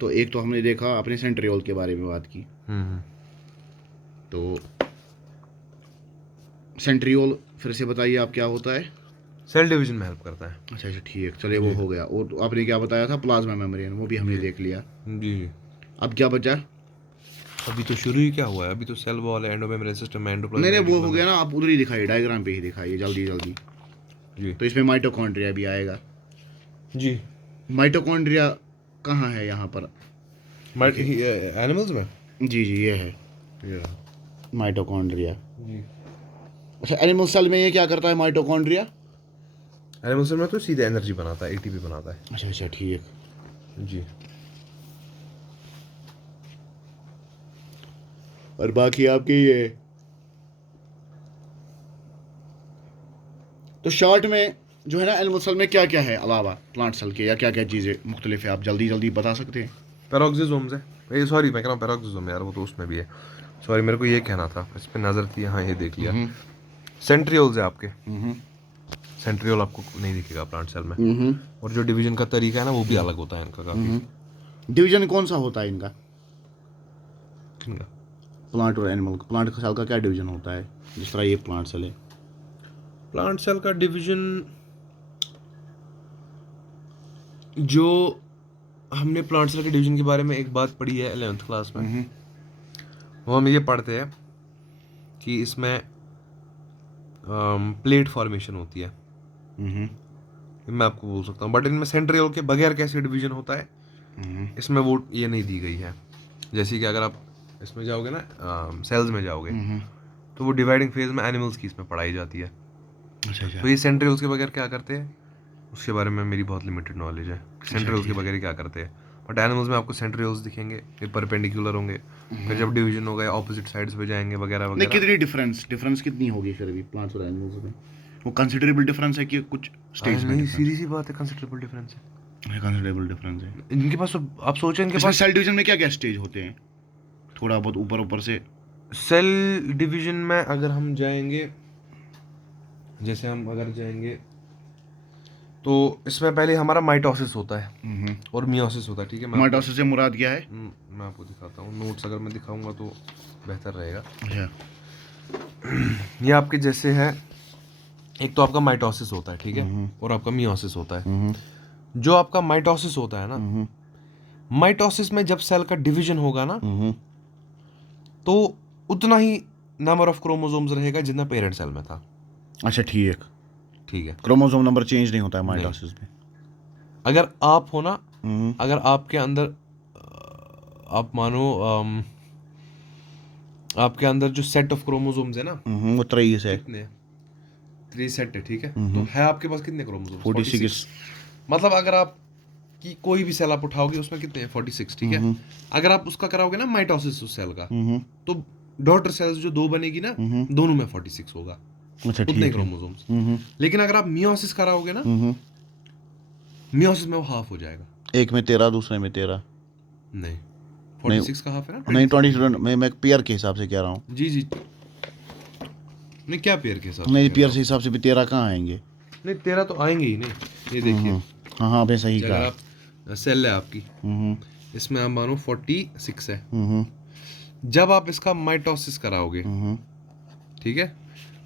तो एक तो हमने देखा, अपने सेंट्रियोल के बारे में बात की। तो सेंट्रियोल फिर से बताइए आप क्या होता है? सेल डिवीजन में हेल्प करता है। अच्छा अच्छा ठीक, चलिए वो हो गया। और आपने क्या बताया था, प्लाज्मा मेम्ब्रेन, वो भी हमने देख लिया। जी जी। अब क्या बचा? अभी तो शुरू ही क्या हुआ है, अभी तो सेल वॉल है, एंडोमेम्ब्रेन सिस्टम है, नहीं नहीं वो हो गया ना, आप उधर ही दिखाइए, डायग्राम पे ही दिखाइए जल्दी जल्दी। जी तो इसमें माइटोकॉन्ड्रिया भी आएगा। जी। माइटोकॉन्ड्रिया कहाँ है यहाँ पर? एनिमल्स में, जी जी ये है ये माइटोकॉन्ड्रिया। जी। अच्छा, एनिमल सेल में ये क्या करता है माइटोकॉन्ड्रिया? एनिमल्स में तो सीधे एनर्जी बनाता है, एटीपी बनाता है। अच्छा अच्छा ठीक। जी। और बाकी आपकी ये, तो शॉर्ट में जो है ना एनिमल सेल में क्या क्या है अलावा प्लांट सेल के, या क्या क्या चीज़ें मुख्तलिफ है, आप जल्दी जल्दी बता सकते हैं? पैरोक्सिसोम्स है, ये सॉरी मैं कह रहा हूँ पैरोक्सिसोम यार, वो तो उसमें भी है, सॉरी मेरे को ये कहना था, इस पर नज़र थी, हाँ ये देख लिया। सेंट्रियोल्स है आपके, सेंट्रियोल आपको नहीं दिखेगा प्लांट सेल में, और जो डिवीजन का तरीका है ना वो भी अलग होता है इनका काफ़ी। डिवीजन कौन सा होता है इनका, किनका? प्लांट और एनिमल? प्लांट सेल का क्या डिवीजन होता है, जिस तरह ये प्लांट सेल है? प्लांट सेल का डिवीजन, जो हमने प्लांट सेल के डिवीजन के बारे में एक बात पढ़ी है 11th क्लास में, वो हम ये पढ़ते हैं कि इसमें प्लेट फॉर्मेशन होती है, हम्म ये मैं आपको बोल सकता हूँ। बट इनमें सेंट्रियोल के बगैर कैसे डिवीजन होता है, इसमें वो ये नहीं दी गई है। जैसे कि अगर आप इसमें जाओगे ना, सेल्स में जाओगे, तो वो डिवाइडिंग फेज में एनिमल्स की इसमें पढ़ाई जाती है। अच्छा अच्छा तो ये सेंट्रियोल्स के बगैर क्या करते हैं, उसके बारे में मेरी बहुत लिमिटेड नॉलेज है, सेंट्रियोल्स के बगैर क्या करते हैं। बट एनिमल्स में आपको सेंट्रियोल्स दिखेंगे, ये परपेंडिकुलर होंगे, फिर जब डिवीजन होगा ऑपोजिट साइड्स पे जाएंगे वगैरह नहीं, वगैरह। कितनी डिफरेंस कितनी होगी फिर भी प्लांट्स और एनिमल्स में? वो कंसिडरेबल डिफरेंस है कि कुछ स्टेज में नहीं, डिफरेंस सीधी सी बात है, कंसिडरेबल डिफरेंस है कंसिडरेबल डिफरेंस है? इनके पास। तो आप सोचो इनके इसमें पास सेल डिवीजन में क्या क्या स्टेज होते हैं? थोड़ा बहुत ऊपर ऊपर से। सेल डिवीजन में अगर हम जाएंगे, जैसे हम अगर जाएंगे तो इसमें पहले हमारा माइटोसिस होता है और मियोसिस होता है, ठीक है। माइटोसिस से मुराद क्या है? मैं आपको दिखाता हूँ, नोट्स अगर मैं दिखाऊंगा तो बेहतर रहेगा। अच्छा। ये आपके जैसे है, एक तो आपका माइटोसिस होता है, ठीक है, और आपका मियोसिस होता है। जो आपका माइटोसिस होता है ना, माइटोसिस में जब सेल का डिवीजन होगा ना, तो उतना ही नंबर ऑफ क्रोमोसोम्स रहेगा जितना पेरेंट सेल में था। अच्छा ठीक ठीक है, क्रोमोसोम नंबर चेंज नहीं होता है माइटोसिस में। अगर आप हो ना, अगर आपके अंदर आप मानो आपके अंदर जो सेट ऑफ क्रोमोसोम्स है ना, वो 23 है। कितने? 3 सेट है, ठीक है। तो है आपके पास कितने क्रोमोसोम्स? 46। मतलब अगर आप की कोई भी सेल आप उठाओगे उसमें कितने हैं? 46, ठीक है। अगर आप उसका कराओगे ना माइटोसिस उस सेल का, तो डॉटर सेल्स जो 2 बनेगी ना, दोनों में 46 होगा, अच्छा उतने ठीक क्रोमोसोम्स। लेकिन अगर आप मियोसिस कराओगे ना, मियोसिस में वो हाफ हो जाएगा। एक में 13, दूसरे में 13। नहीं, 46 का हाफ है ना, नहीं 23। 20 मैं पेयर के हिसाब से कह रहा हूँ। जी जी, नहीं क्या पेयर के हिसाब से नहीं, कह रहे पेयर हो के हिसाब से भी 13 कहाँ आएंगे? आप? नहीं 13 तो आएंगे ही नहीं। ये देखिए, हाँ हाँ, आपने सही अगर कहा। आप सेल है आपकी, इसमें आप मानो 46 है। हम्म जब आप इसका माइटोसिस कराओगे, ठीक है,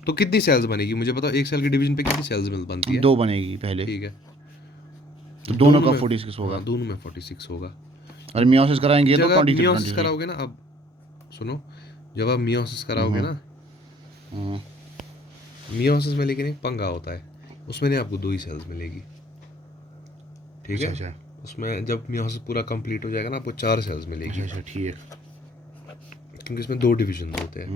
तो कितनी सेल्स बनेगी मुझे बताओ? एक सेल के डिवीजन पे कितनी सेल्स बनती है? 2 बनेगी पहले, ठीक है, तो दोनों का में 46 होगा। हाँ, दोनों में 46 होगा। और मियोसिस कराएंगे तो जब आप 23 मियोसिस 23। कराओगे ना, अब सुनो, जब आप मियोसिस कराओगे ना, मियोसिस में लेकिन एक पंगा होता है, उसमें नहीं आपको 2 ही सेल्स मिलेगी, ठीक है। अच्छा उसमें जब मियोसिस पूरा कंप्लीट हो जाएगा ना, आपको 4 सेल्स मिलेगी, अच्छा ठीक। क्योंकि इसमें 2 डिवीजन होते हैं।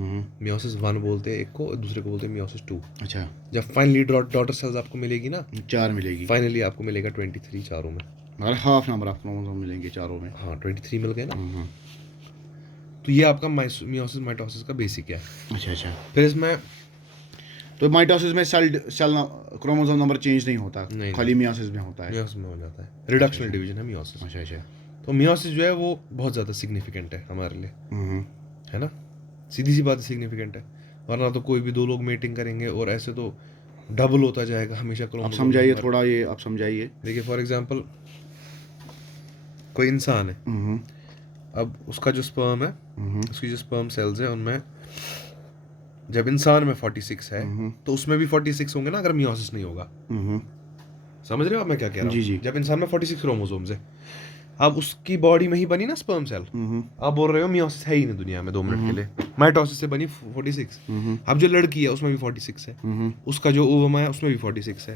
मियोसिस 1 बोलते हैं एक को, दूसरे को बोलते हैं मियोसिस 2। अच्छा, जब फाइनली डॉटर सेल्स आपको मिलेगी ना, 4 मिलेगी, फाइनली आपको मिलेगा 23 चारों में। मगर हाफ नंबर ऑफ क्रोमोसोम मिलेंगे चारों में। हाँ, 23 मिल गए ना। तो ये आपका मियोसिस माइटोसिस का बेसिक है। अच्छा अच्छा। फिर इसमें तो माइटोसिस में सेल क्रोमोसोम नंबर चेंज नहीं होता, नहीं, खाली मियोसिस में होता है। मियोसिस में हो जाता है, रिडक्शनल डिवीजन है मियोसिस। अच्छा अच्छा। तो मियोसिस जो है वो बहुत ज़्यादा सिग्निफिकेंट है हमारे लिए, है ना, सीधी सी बात सिग्निफिकेंट है। वरना तो कोई भी 2 लोग मीटिंग करेंगे और ऐसे तो डबल होता जाएगा हमेशा आप क्रोमोसोम समझाइए नंबर। थोड़ा, ये आप समझाइए। देखिए फॉर एग्जांपल, कोई इंसान है, अब उसका जो स्पर्म है, उसकी जो स्पर्म सेल्स है, उनमें जब इंसान में 46 है, तो उसमें भी 46 होंगे ना, अगर मियोसिस नहीं होगा। समझ रहे हो आप मैं क्या कह रहा जी हूँ? जी। जब इंसान में 46 क्रोमोसोम्स है, अब उसकी बॉडी में ही बनी ना स्पर्म सेल, आप बोल रहे हो मियोसिस है ही नहीं दुनिया में 2 मिनट के लिए, माइटोसिस से बनी 46। अब जो लड़की है उसमें भी 46 है, उसका जो ओवम है उसमें भी 46 है।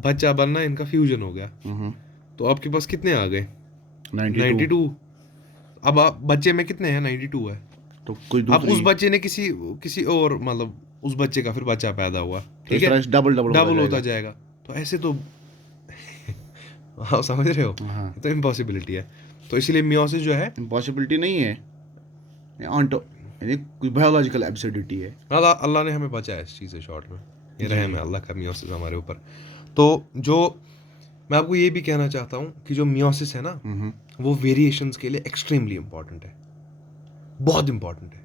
बच्चा बनना, इनका फ्यूजन हो गया, तो आपके पास कितने आ गए? 92। अब आप बच्चे में कितने हैं? 92 है। तो कोई अब उस दूसरी, बच्चे ने किसी और, मतलब उस बच्चे का फिर बच्चा पैदा हुआ, तो ठीक इस है, तरह से डबल होता जाएगा। तो ऐसे तो हाँ, समझ रहे हो, हाँ। तो इम्पॉसिबिलिटी है। तो इसीलिए मियोसिस जो है, इम्पॉसिबिलिटी नहीं है, यानी कोई बायोलॉजिकल एब्सर्डिटी है। अल्लाह ने हमें बचाया इस चीज़ से, शॉर्ट में ये रहम है अल्लाह का मियोसिस हमारे ऊपर। तो जो मैं आपको ये भी कहना चाहता हूँ कि जो मियोसिस है ना, वो वेरिएशंस के लिए एक्सट्रीमली इम्पॉर्टेंट है, बहुत इम्पॉर्टेंट है।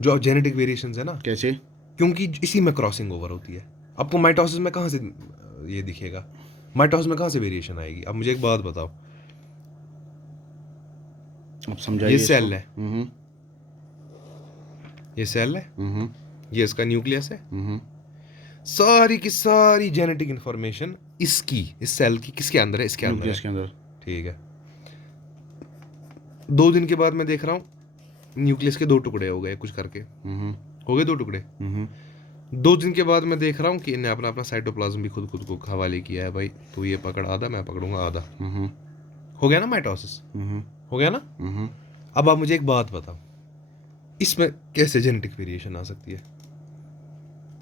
जो जेनेटिक वेरिएशंस है ना, कैसे? क्योंकि इसी में क्रॉसिंग ओवर होती है। आपको माइटोसिस में कहाँ से ये दिखेगा? माइटोसिस में कहाँ से वेरिएशन आएगी? अब मुझे एक बात बताओ, आप समझाइए ये इसको। सेल है, ये सेल है, ये इसका न्यूक्लियस है, सारी की सारी जेनेटिक इंफॉर्मेशन इसकी, इस सेल की किसके अंदर है? इसके अंदर न्यूक्लियस है, के अंदर। ठीक है। 2 दिन के बाद मैं देख रहा हूँ न्यूक्लियस के 2 टुकड़े हो गए, कुछ करके हो गए 2 टुकड़े। 2 दिन के बाद मैं देख रहा हूँ कि इन्हें अपना अपना साइटोप्लाज्म भी खुद खुद को हवाले किया है, भाई तू ये पकड़ आधा, मैं पकड़ूंगा आधा। हो गया ना माइटोसिस, हो गया ना। अब आप मुझे एक बात बताओ, इसमें कैसे जेनेटिक वेरिएशन आ सकती है,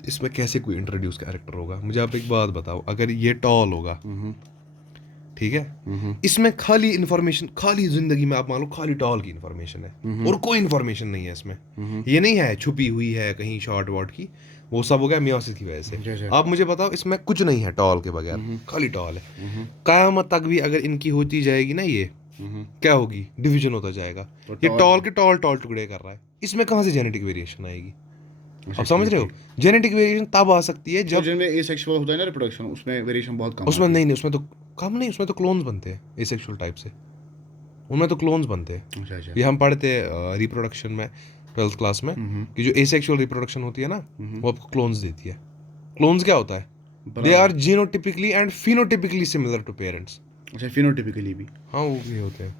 इसमें कैसे कोई इंट्रोड्यूस कैरेक्टर होगा? मुझे आप एक बात बताओ, अगर ये टॉल होगा, ठीक है, इसमें खाली इंफॉर्मेशन, खाली जिंदगी में आप मान लो खाली टॉल की इंफॉर्मेशन है और कोई इंफॉर्मेशन नहीं है इसमें, ये नहीं है छुपी हुई है कहीं शॉर्ट वॉट की, वो सब हो गया मियोसिस की वजह से। आप मुझे बताओ इसमें कुछ नहीं है टॉल के बगैर, खाली टॉल है। कयामत तक भी अगर इनकी होती जाएगी ना, ये क्या होगी, डिवीजन होता जाएगा। ये टॉल के टॉल टॉल टुकड़े कर रहा है, इसमें कहाँ से जेनेटिक वेरिएशन आएगी? आप समझ रहे हो? जेनेटिक वेरिएशन तब आ सकती है जब जिनमें एसेक्सुअल होता है ना रिप्रोडक्शन, उसमें वेरिएशन बहुत कम उसमें नहीं, उसमें तो कम नहीं, उसमें तो क्लोन्स बनते हैं एसेक्सुअल टाइप से, उनमें तो क्लोन्स बनते हैं। अच्छा। ये हम पढ़ते हैं रिप्रोडक्शन में 12th क्लास में कि जो एसेक्सुअल रिप्रोडक्शन होती है ना, वो आपको क्लोन्स देती है। क्लोन्स क्या होता है? They are genotypically and phenotypically similar to parents. अच्छा, फिनोटिपिकली भी। हाँ वो भी होते हैं।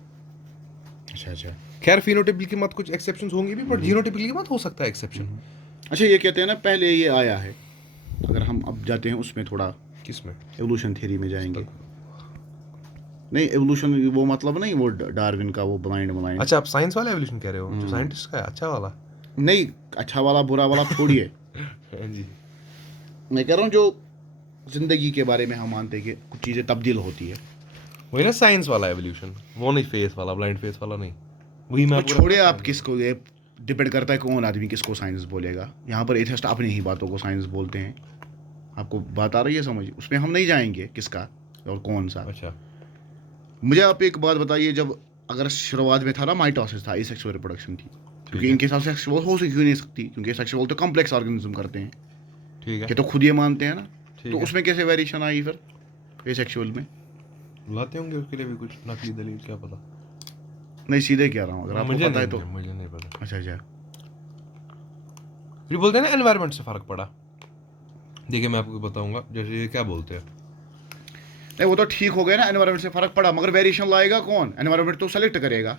अच्छा। खैर फिनोटिपिकली की मत कुछ एक्सेप्शंस होंगी भी, बट जीनोटिपिकली की मत हो सकता है एक्सेप्शन। अच्छा, ये कहते हैं ना पहले ये आया है, अगर हम अब जाते हैं उसमें थोड़ा किसमें? एवोल्यूशन थ्योरी में जाएंगे। नहीं, एवोल्यूशन वो मतलब नहीं, वो डार्विन का वो ब्लाइंड। अच्छा, आप साइंस वाला एवोल्यूशन कह रहे हो, जो साइंटिस्ट का है, अच्छा वाला? नहीं, अच्छा वाला बुरा वाला छोड़िए। जी, मैं कह रहा हूँ जो जिंदगी के बारे में हम मानते हैं कि कुछ चीज़ें तब्दील होती है। वही ना साइंस वाला एवोल्यूशन, वो नहीं फेस वाला, ब्लाइंड फेस वाला नहीं। वही मैं तो छोड़िए, आप किसको, ये डिपेंड करता है कौन आदमी किसको साइंस बोलेगा। यहाँ पर एथिस्ट अपनी ही बातों को साइंस बोलते हैं। आपको बात आ रही है समझ? उसमें हम नहीं जाएंगे किसका और कौन सा। अच्छा, मुझे आप एक बात बताइए, जब अगर शुरुआत में था ना माइटोसिस था, एसेक्सुअल रिप्रोडक्शन थी, क्योंकि इनके साथ सेक्सुअल हो क्यों नहीं सकती, क्योंकि सेक्सुअल तो कॉम्प्लेक्स ऑर्गेनिज्म करते हैं, ठीक है, ये तो खुद ये मानते हैं ना। ठीक तो है। उसमें कैसे वेरिएशन आई फिर एसेक्सुअल में? लाते होंगे उसके लिए भी कुछ नकली दलील, क्या पता। नहीं, सीधे कह रहा हूँ, अगर आपको पता है तो। मुझे नहीं पता। अच्छा। फिर बोलते हैं ना एनवायरनमेंट से फर्क पड़ा। देखिए मैं आपको बताऊंगा, जैसे ये क्या बोलते हैं, नहीं वो तो ठीक हो गया ना, एनवायरनमेंट से फर्क पड़ा, मगर वेरिएशन लाएगा कौन? एनवायरनमेंट तो सेलेक्ट करेगा।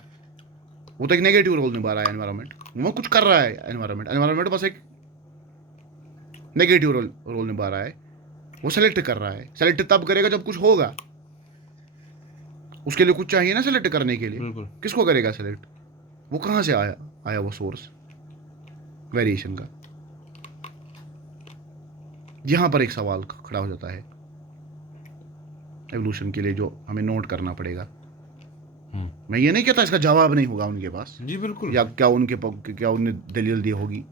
वो तो एक नेगेटिव रोल निभा रहा है एनवायरनमेंट, वो कुछ कर रहा है एनवायरनमेंट बस एक नेगेटिव रोल निभा रहा है। वो सेलेक्ट कर रहा है, सेलेक्ट तब करेगा जब कुछ होगा। उसके लिए कुछ चाहिए ना सेलेक्ट करने के लिए। बिल्कुल। किसको करेगा सेलेक्ट? वो कहाँ से आया वो सोर्स वेरिएशन का? यहाँ पर एक सवाल खड़ा हो जाता है एवोल्यूशन के लिए, जो हमें नोट करना पड़ेगा। मैं ये नहीं कहता इसका जवाब नहीं होगा उनके पास, जी बिल्कुल, या क्या उन्हें दलील दी होगी,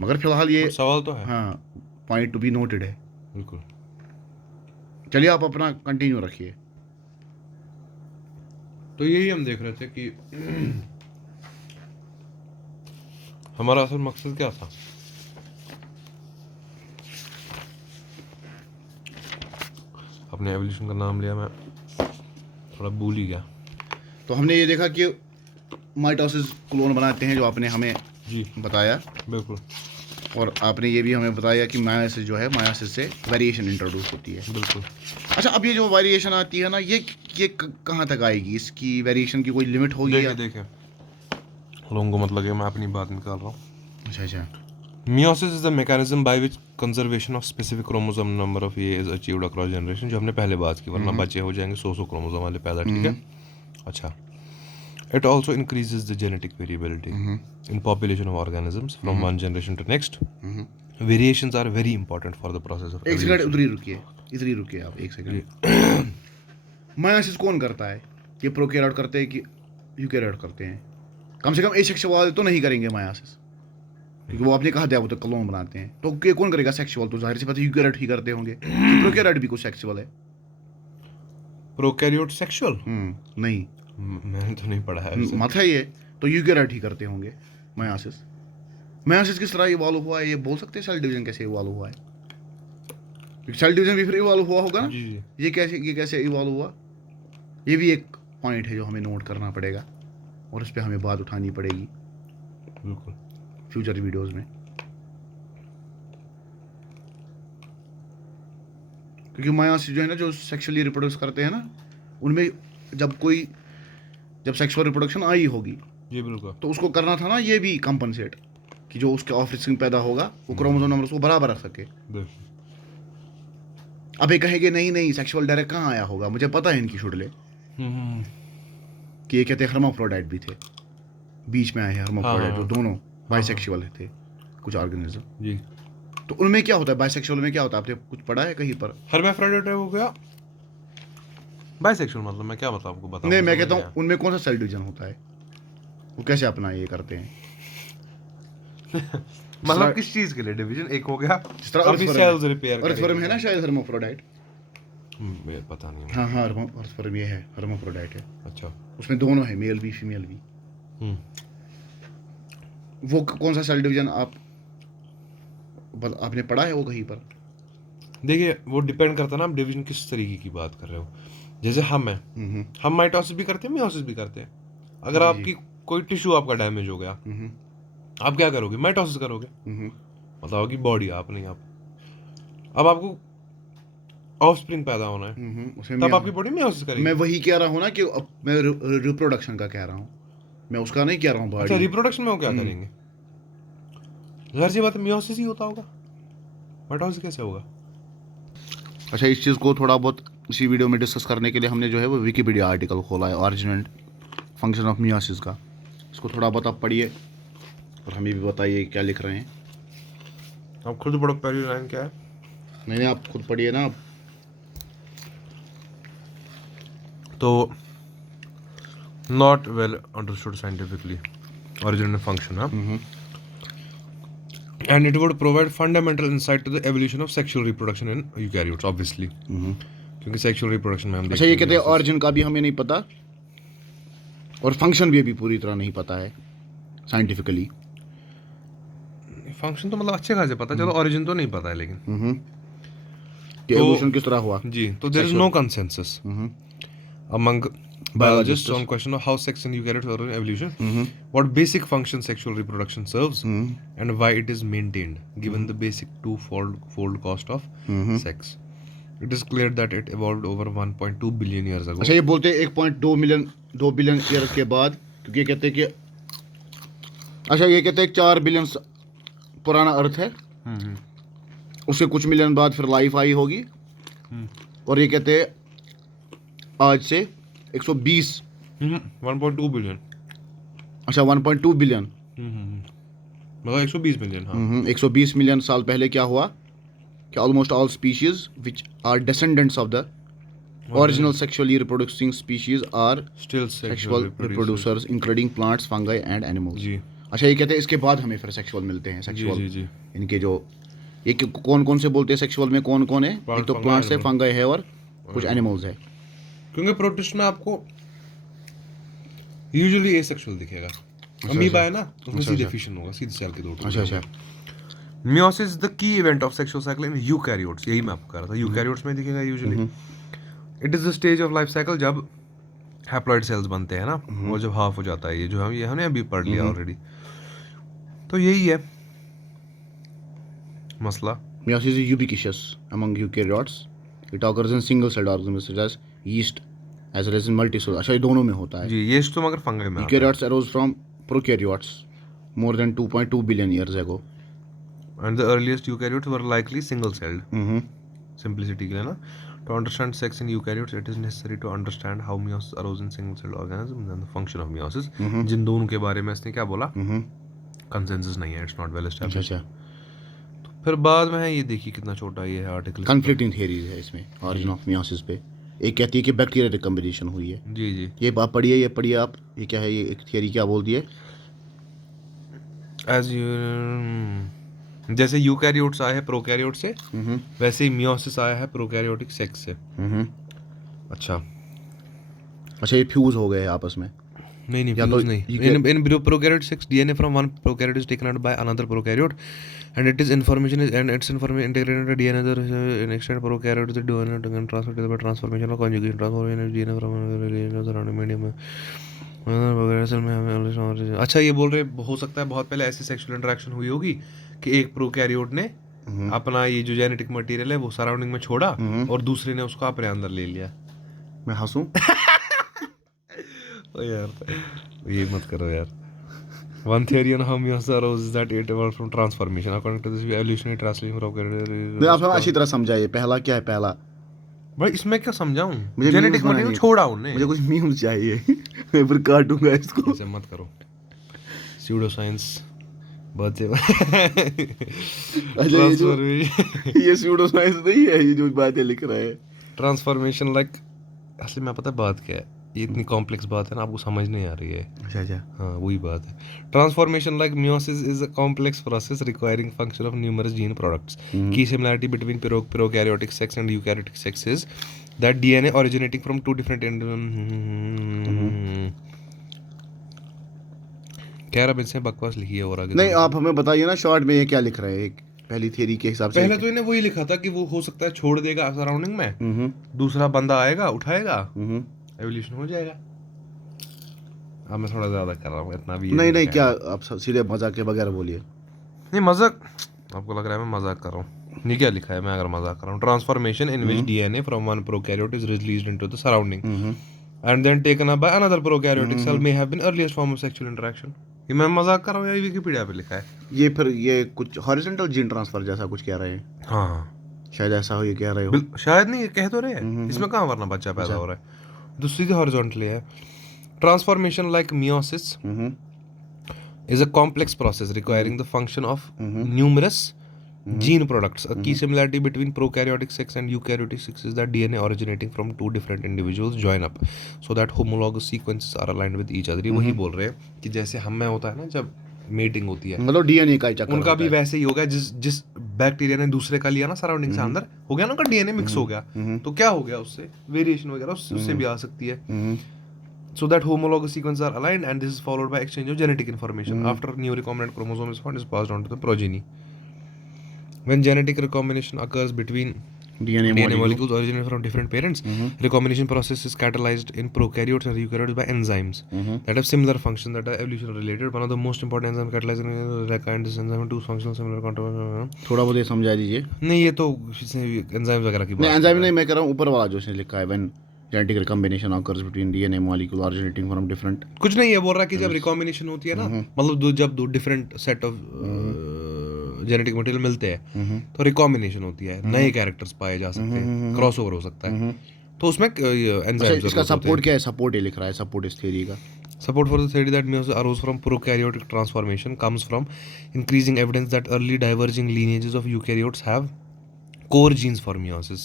मगर फिलहाल ये सवाल तो है। हाँ, पॉइंट टू बी नोटेड है। बिल्कुल। चलिए आप अपना कंटिन्यू रखिए। तो यही हम देख रहे थे कि हमारा असल मकसद क्या था। अपने एवोल्यूशन का नाम लिया, मैं थोड़ा भूल ही गया। तो हमने ये देखा कि माइटोसिस क्लोन बनाते हैं, जो आपने हमें जी बताया, बिल्कुल और आपने ये भी हमें बताया कि मायोसिस जो है, मायोसिस से वेरिएशन इंट्रोड्यूस होती है। बिल्कुल। अच्छा, अब ये जो वेरिएशन आती है ना, ये कहाँ तक आएगी? इसकी वेरिएशन की कोई लिमिट होगी या? देखें लोगों को मतलब मैं अपनी बात निकाल रहा हूँ। अच्छा। Meiosis is the mechanism by which conservation of specific chromosome number of A is achieved across generation, जो हमने पहले बात की, वरना बच्चे हो जाएंगे 100 क्रोमोसोम वाले पैदा, ठीक है। अच्छा, it also increases the genetic variability in population of organisms from one generation to next. Variations are very important for the process of एक सेकंड evolution. इधर ही रुकिए आप एक सेकंड। मायोसिस कौन करता है? ये प्रोकैरियोट करते हैं कि यूकैरियोट करते हैं? कम से कम एसेक्सुअल तो नहीं करेंगे मायोसिस, क्योंकि वो आपने कहा था वो तो क्लोन बनाते हैं। तो ये कौन करेगा सेक्सुअल? तो जाहिर सी बात है यूकैरियोट ही करते होंगे। प्रोकैरियोट भी कुछ सेक्सुअल है। Prokaryote sexual? नहीं, मैंने तो नहीं पढ़ा है वैसे। मत है ये, तो यूकैरियोट ही करते होंगे मायोसिस किस तरह इवॉल्व हुआ है? ये बोल सकते हैं सेल डिवीजन कैसे इवॉल्व हुआ है? सेल डिवीजन भी फिर इवॉल्व हुआ होगा ना। जी। ये कैसे इवॉल्व हुआ? ये भी एक पॉइंट है जो हमें नोट करना पड़ेगा, और उस पर हमें बात उठानी पड़ेगी बिल्कुल फ्यूचर वीडियोस में, क्योंकि मायोसिस जो है ना, जो सेक्सुअली रिप्रोड्यूस करते हैं ना, उनमें जब सेक्सुअल रिप्रोडक्शन आई होगी, जी बिल्कुल। तो उसको करना था ना ये भी कंपनसेट, कि जो उसके ऑफस्प्रिंग पैदा होगा वो क्रोमोसोम नंबर उसको बराबर रख सके। अब ये कहेंगे नहीं नहीं सेक्सुअल डायरेक्ट कहाँ आया होगा, मुझे पता है इनकी शुडले कि ये कहते हैं हर्माफ्रोडाइट भी थे, बीच में आए हैं हर्माफ्रोडाइट जो दोनों बाइसेक्सुअल थे कुछ ऑर्गेनिज्म जी। तो उनमें क्या होता है, बाइसेक्सुअल में क्या होता है, आपने कुछ पढ़ा है कहीं पर? हर्माफ्रोडाइट हो गया बाइसेक्सुअल, मतलब मैं क्या बताऊं आपको, बताऊं नहीं मैं कहता हूँ उनमें कौन सा सेल डिवीजन होता है, वो कैसे अपना ये करते हैं? मतलब किस चीज के लिए डिवीजन? एक हो गया जिस तरह अभी सेल्स रिपेयर अर्थवर्म है ना शायद हर्माफ्रोडाइट। मुझे पता नहीं। हाँ हाँ अर्थवर्म ये है, हर्माफ्रोडाइट है। अच्छा। उसमें दोनों है, मेल भी फीमेल भी। वो कौन सा सेल डिवीजन आपने पढ़ा है वो कहीं पर? देखिए वो डिपेंड करता है ना आप डिवीजन किस तरीके की बात कर रहे हो। जैसे हम हैं, हम माइटोसिस भी करते हैं, मियोसिस भी करते हैं। अगर आपकी कोई टिश्यू आपका डैमेज हो गया, आप क्या करोगे? माइटोसिस करोगे, मतलब आपकी बॉडी, आप नहीं आप। अब आपको ऑफस्प्रिंग पैदा होना है, तब आपकी बॉडी मियोसिस करेगी। मैं वही कह रहा हूँ ना कि मैं रिप्रोडक्शन का कह रहा हूँ, मैं उसका नहीं कह रहा हूँ बॉडी। अच्छा, रिप्रोडक्शन में वो क्या करेंगे? जाहिर सी बात है मियोसिस ही होता होगा, माइटोसिस कैसे होगा? अच्छा, इस चीज़ को थोड़ा बहुत इसी वीडियो में डिस्कस करने के लिए हमने जो है वो विकिपीडिया आर्टिकल खोला है origin and function of meiosis का। इसको थोड़ा बहुत आप पढ़िए और हमें भी बताइए क्या लिख रहे हैं। आप खुद पढ़ो, पहली लाइन क्या है? नहीं आप खुद पढ़िए ना। तो not well understood scientifically origin and function, and it would provide fundamental insight to the evolution of sexual reproduction in eukaryotes, obviously, क्योंकि sexual reproduction में हम अच्छा, ये कहते हैं ऑरिजिन का भी हमें नहीं पता और फंक्शन भी अभी पूरी तरह नहीं पता है साइंटिफिकली। फंक्शन तो मतलब अच्छे खासे पता, चलो ऑरिजिन तो नहीं पता है, लेकिन कि एवोल्यूशन किस तरह हुआ जी। तो there is no consensus among biologists on question of how sex in eukaryotes are in evolution, what basic function sexual reproduction serves, and why it is maintained given the basic two-fold cost of sex. It is clear that it evolved over 1.2 billion years ago. अच्छा, ये बोलते हैं 1.2 billion years के बाद, क्योंकि ये कहते हैं कि अच्छा ये कहते हैं 4 बिलियन पुराना अर्थ है, उसके कुछ मिलियन बाद फिर लाइफ आई होगी, और ये कहते हैं आज से 120 1.2 बिलियन, अच्छा 1.2 बिलियन मतलब 120 मिलियन। हाँ, 120 मिलियन साल पहले क्या हुआ कि almost all species which are descendants of the original sexually reproducing species are still sexual reproducers including plants, fungi and animals. जी। अच्छा, ये कहते हैं इसके बाद हमें फिर सेक्सुअल मिलते हैं, सेक्सुअल जी, जी। इनके जो ये कौन कौन से बोलते हैं सेक्सुअल में, कौन कौन है? एक तो प्लांट्स है, फंगाई है और कुछ एनिमल्स है। क्योंकि प्रोटिस्ट में आपको यूजुअली एसेक्सुअल दिखेगा, अमीबा है ना, उसमें सीधे फिशन होगा, सीधे सेल के दो टुकड़े। अच्छा। Meiosis is the key event of sexual cycle in eukaryotes, यही मैं आपको कह रहा था, यूकैरियोट्स में दिखेगा usually. It is the stage of life cycle जब हैप्लॉइड सेल्स बनते हैं ना, वो जब हाफ हो जाता है, ये जो हम ये हमने अभी पढ़ लिया ऑलरेडी। तो यही है मसला। Meiosis is ubiquitous among eukaryotes. It occurs in single-celled organisms such as yeast as well as in multicellular. अच्छा, ये दोनों में होता है। जी, ये तो मगर फंगाई में आता है। Eukaryotes arose from prokaryotes more than 2.2 billion years ago. And the earliest eukaryotes were likely single-celled. Simplicity के लिए ना, to understand sex in eukaryotes, it is necessary to understand how meiosis arose in single-celled organisms and the function of meiosis. जिन दोनों के बारे में इसने क्या बोला, कंसेंसस नहीं है, इट्स नॉट वेल एस्टैब्लिश्ड। अच्छा, फिर बाद में है, ये देखिए कितना छोटा ये है आर्टिकल। कन्फ्लिक्टिंग थियरीज है इसमें ऑरिजिन ऑफ मियोसिस पे। एक कहती है कि बैक्टीरिया रिकम्बिनेशन हुई है। जी जी। ये आप पढ़िए, ये पढ़िए आप, ये क्या है, ये एक थियरी क्या बोलती है? एज जैसे यूकैरियोट्स आए हैं प्रोकैरियोट से, वैसे ही मियोसिस आया है प्रोकैरियोटिक सेक्स से। अच्छा, ये फ्यूज हो गए हैं आपस में? नहीं या फ्यूज तो नहीं। In prokaryote sex, DNA from one prokaryote is taken out by another prokaryote, and its information integrated into DNA. In extent prokaryote, the DNA can transfer by transformation or conjugation. Transformation of DNA from surrounding medium. अच्छा, ये बोल रहे हो सकता है बहुत पहले ऐसी सेक्सुअल इंटरेक्शन हुई होगी कि एक प्रोकैरियोट ने अपना ये जो जेनेटिक मटेरियल है वो सराउंडिंग में छोड़ा और दूसरे ने उसको अपने अंदर ले लिया। मैं हंसूं? यार ये मत करो यार। One theory on how meiosis arose is that it evolved from transformation. According to this, evolutionary translation from नहीं, आप हमें अच्छी तरह समझाइए, पहला क्या है पहला? भाई इसमें क्या समझाऊं? मुझे जेनेटिक memes मटेरियल बनाइए। छोड़ा उन्हें। मुझे कुछ मीम्स चाहिए। मैं फिर काटूंगा इसको। ऐसे मत करो। Pseudo science बच्चे अच्छा, ये सूडो साइंस नहीं है, ये जो बातें लिख रहा है। ट्रांसफॉर्मेशन लाइक, असली में पता है बात क्या है? ये इतनी कॉम्प्लेक्स बात है ना, आपको समझ नहीं आ रही है। अच्छा अच्छा। हाँ वही बात है। Transformation like meiosis is a complex process requiring function of numerous gene products. Key similarity between prokaryotic sex and eukaryotic sex is that DNA originating from two different क्या रहा इनसे बकवास लिखी है और आगे नहीं, आप हमें बताइए ना शॉर्ट में ये क्या लिख रहे हैं। पहली थ्योरी के हिसाब से पहले तो इन्हें वही लिखा था कि वो हो सकता है छोड़ देगा सराउंडिंग में, दूसरा बंदा आएगा उठाएगा, एवोल्यूशन हो जाएगा। अब मैं थोड़ा ज्यादा कर रहा हूँ, इतना भी नहीं नहीं, क्या आप सीधे मजाक के बगैर बोलिए। नहीं मजाक, आपको लग रहा है मैं मजाक कर रहा हूँ? नहीं क्या लिखा है मैं अगर मजाक कर रहा हूँ? Transformation in which DNA from one prokaryote is released into the surrounding and then taken up by another prokaryotic cell may have been earliest form of sexual interaction. ये मैं मजाक कर रहा हूँ या विकिपीडिया पे लिखा है? ये फिर ये कुछ हॉरिजॉन्टल जीन ट्रांसफर जैसा कुछ कह रहे हैं। हाँ शायद ऐसा हो, ये कह रहे हो। शायद नहीं, ये कह तो रहे हैं। इसमें कहाँ वरना बच्चा पैदा हो रहा है, तो सीधे हॉरिजॉन्टली है। Transformation like meiosis is a complex process requiring the function of numerous gene products. A key similarity between prokaryotic sex and eukaryotic sex is that DNA originating from two different individuals join up so that homologous sequences are aligned with each other. ये वही बोल रहे हैं कि जैसे हम में होता है ना जब मीटिंग होती है, मतलब डीएनए का ही चक्कर उनका होता भी है। वैसे ही हो गया। जिस बैक्टीरिया ने दूसरे का लिया ना सराउंडिंग से, अंदर हो गया ना, उनका डीएनए मिक्स हो गया, तो क्या हो गया उससे वेरिएशन वगैरह उससे भी आ सकती है। So that homologous sequences are aligned and this is followed by exchange of genetic information. After new recombinant chromosome is found, is passed on to the progeny. When genetic recombination occurs between DNA molecules originating from different parents, recombination process is catalyzed in prokaryotes and eukaryotes by enzymes that have similar functions that are evolution related. One of the most important enzyme catalyzing recombinant this enzyme two functional similar control. थोड़ा बहुत ये समझा दीजिए। नहीं ये तो enzyme वगैरह की बात नहीं, एंजाइम नहीं, मैं कह रहा हूँ ऊपर वाला जो इसने लिखा है, when genetic recombination occurs between DNA molecule originating from different। कुछ नहीं, ये बोल रहा है कि जब रिकॉम्बिनेशन होती है ना, मतलब जब दो different set of genetic material मिलते हैं तो रिकॉम्बिनेशन होती है, नए कैरेक्टर्स पाए जा सकते हैं, क्रॉसओवर हो सकता है, तो उसमें एंजाइम्स। इसका सपोर्ट क्या है? सपोर्ट ये लिख रहा है, सपोर्ट इस थ्योरी का। Support for the theory that meiosis arose from prokaryotic transformation comes from increasing evidence that early diverging lineages of eukaryotes have core genes for meiosis.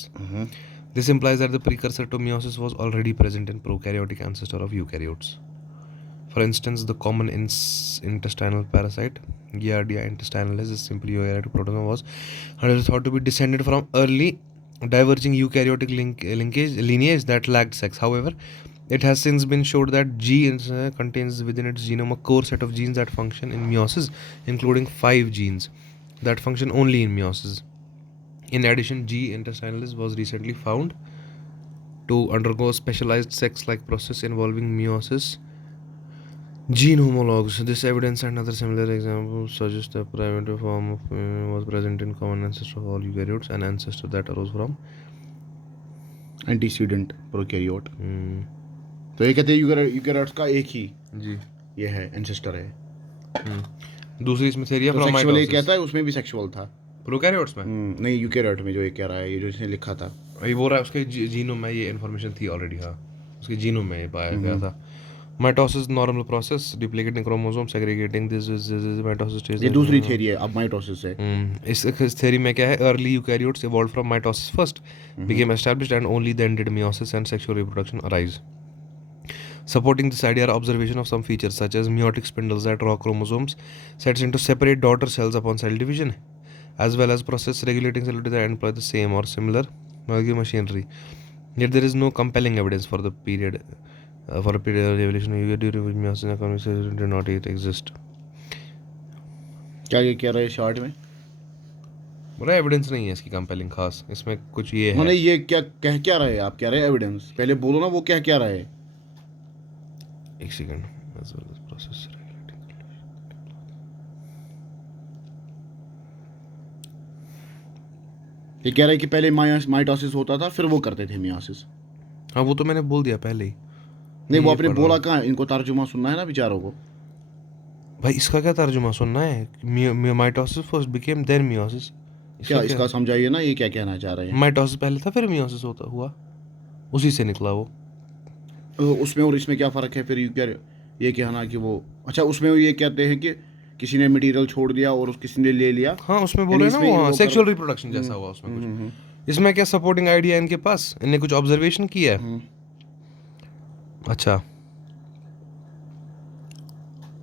This implies that the precursor to meiosis was already present in prokaryotic ancestor of eukaryotes. For instance, the common intestinal parasite Giardia intestinalis is simply eukaryotic protozoa was thought to be descended from early diverging eukaryotic lineage that lacked sex. However, it has since been showed that G contains within its genome a core set of genes that function in meiosis, including 5 genes that function only in meiosis. In addition, G. intestinalis was recently found to undergo a specialized sex-like process involving meiosis gene homologs. This evidence and other similar examples suggest that primitive form of was present in common ancestor of all eukaryotes, an ancestor that arose from antecedent prokaryote. तो ये कहते हैं eukaryotes का एक ही जी ये है, ancestor है। दूसरी इसमें थ्योरी है तो फ्रॉम सेक्सुअल ये कहता है, उसमें भी सेक्सुअल था प्रोकैरियोट्स में। नहीं, यूकेरियोट में जो ये कह रहा है, ये जो इसने लिखा था, ये बोल रहा है उसके जीनोम में ये इन्फॉर्मेशन थी ऑलरेडी। हाँ उसके जीनोम में ये पाया गया था। Mitosis normal process duplicating chromosome segregating this is mitosis stage। ये दूसरी थ्योरी है। अब माइटोसिस है। इस थ्योरी में क्या है, early eukaryotes evolved from mitosis first, became established and only then did meiosis and sexual reproduction arise. Supporting this idea are observation of some features such as meiotic spindles that draw chromosomes sets into separate daughter cells upon cell division, as well as process regulating cell division that employ the same or similar machinery. Yet there is no compelling evidence for the period for a period of evolution during which meiosis and conversion did not yet exist. क्या ये कह रहे हैं short में? बोला evidence नहीं है इसकी कंपेलिंग खास, इसमें कुछ ये है। नहीं, ये क्या कह क्या रहे हैं आप? कह रहे हैं एविडेंस, पहले बोलो ना वो क्या रहे हैं। एक second. as well as process regulating। ये कह रहे हैं कि पहले माइटोसिस होता था, फिर वो करते थे मियोसिस। हाँ वो तो मैंने बोल दिया पहले ही। नहीं, वो आपने बोला कहाँ? इनको तर्जुमा सुनना है ना बेचारों को। भाई इसका क्या तर्जुमा सुनना है? Mitosis first became then meiosis. क्या इसका समझाइए ना, ये क्या कहना चाह रहे हैं? माइटोसिस पहले था फिर मियोसिस होता हुआ, उसी से निकला वो। उसमें और इसमें क्या फ़र्क है फिर? ये कहना कि वो, अच्छा उसमें वो ये कहते हैं कि किसी ने मटेरियल छोड़ दिया और किसी ने ले लिया, हाँ उसमें बोल यानी रहे हैं ना इसमें वो, हाँ वो सेक्सुअल रिप्रोडक्शन जैसा हुआ उसमें कुछ। इसमें क्या सपोर्टिंग आइडिया इनके पास, इनने कुछ ऑब्जर्वेशन किया है। अच्छा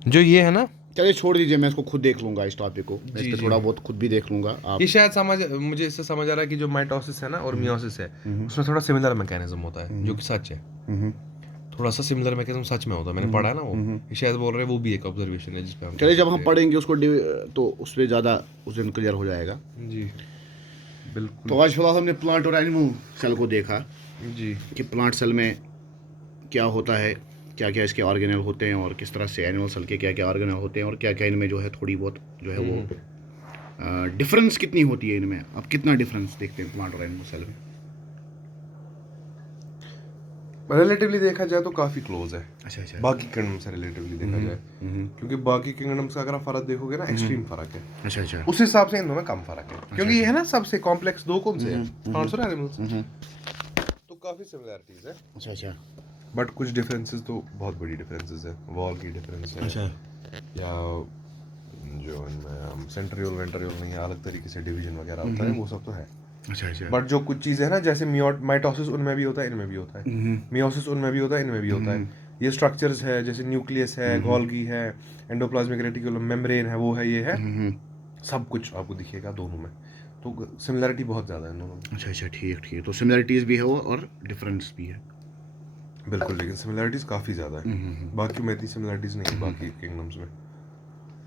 जो ये है ना, चलिए छोड़ दीजिए, मैं इसको खुद देख लूंगा इस टॉपिक को, मैं इस जी पे जी, थोड़ा बहुत खुद भी देख लूंगा। आप ये शायद समझ, मुझे इससे समझ आ रहा है कि जो माइटोसिस है ना और मियोसिस है उसमें थोड़ा सिमिलर मैकेनिज्म होता है, जो कि सच है। थोड़ा सा सिमिलर मैकेनिज्म सच में होता है, मैंने पढ़ा है ना वो। ये शायद बोल रहे हैं वो भी एक ऑब्जर्वेशन है जिसपे हम चलिए कह जब हम सकते पढ़ेंगे उसको तो उस पर ज़्यादा उस दिन क्लियर हो जाएगा। हैं। जी बिल्कुल। तो आज फिलहाल हमने प्लांट और एनिमल सेल को देखा जी कि प्लांट सेल में क्या होता है, क्या क्या इसके ऑर्गेनल होते हैं, और किस तरह से एनिमल सेल के क्या क्या ऑर्गेनल होते हैं, और क्या क्या इनमें जो है थोड़ी बहुत जो है वो डिफरेंस कितनी होती है इनमें। अब कितना डिफरेंस देखते हैं प्लांट और एनिमल सेल में? रिलेटिवली देखा जाए तो काफ़ी क्लोज है अच्छा अच्छा। बाकी किंगडम से, रिलेटिवली देखा जाए। क्योंकि बाकी किंगडम्स का अगर आप फर्क देखोगे ना, एक्सट्रीम फर्क है। अच्छा अच्छा। उस हिसाब से इनमें कम फर्क है, क्योंकि ये है ना सबसे कॉम्प्लेक्स दो कौन से हैं, प्लांट्स और एनिमल्स। तो काफ़ी सिमिलैरिटीज है, अच्छा अच्छा। बट कुछ डिफरेंसेस तो बहुत बड़ी डिफरेंसेस है। वॉल की डिफरेंस है, अच्छा या जो इनमें सेंट्रियोल वेंट्रियोल नहीं है, अलग तरीके से डिवीजन वगैरह होता है, वो सब तो है। अच्छा अच्छा। बट जो कुछ चीज़ें है ना, जैसे माइटोसिस उनमें भी होता है, इनमें भी होता है। मियोसिस उनमें भी होता है, इनमें भी होता है। ये स्ट्रक्चर्स है, जैसे न्यूक्लियस है, गोल्गी है, एंडोप्लाज्मिक रेटिकुलम, मेम्ब्रेन है, वो है, ये है, सब कुछ आपको दिखेगा दोनों में। तो सिमिलैरिटी बहुत ज़्यादा है इन दोनों में। अच्छा अच्छा, ठीक ठीक। तो सिमिलरिटीज़ भी है वो और डिफरेंस भी है। बिल्कुल, लेकिन सिमिलैरिटीज़ काफ़ी ज़्यादा है। बाकी में इतनी सिमिलैरिटीज़ नहीं है बाकी किंगडम्स में,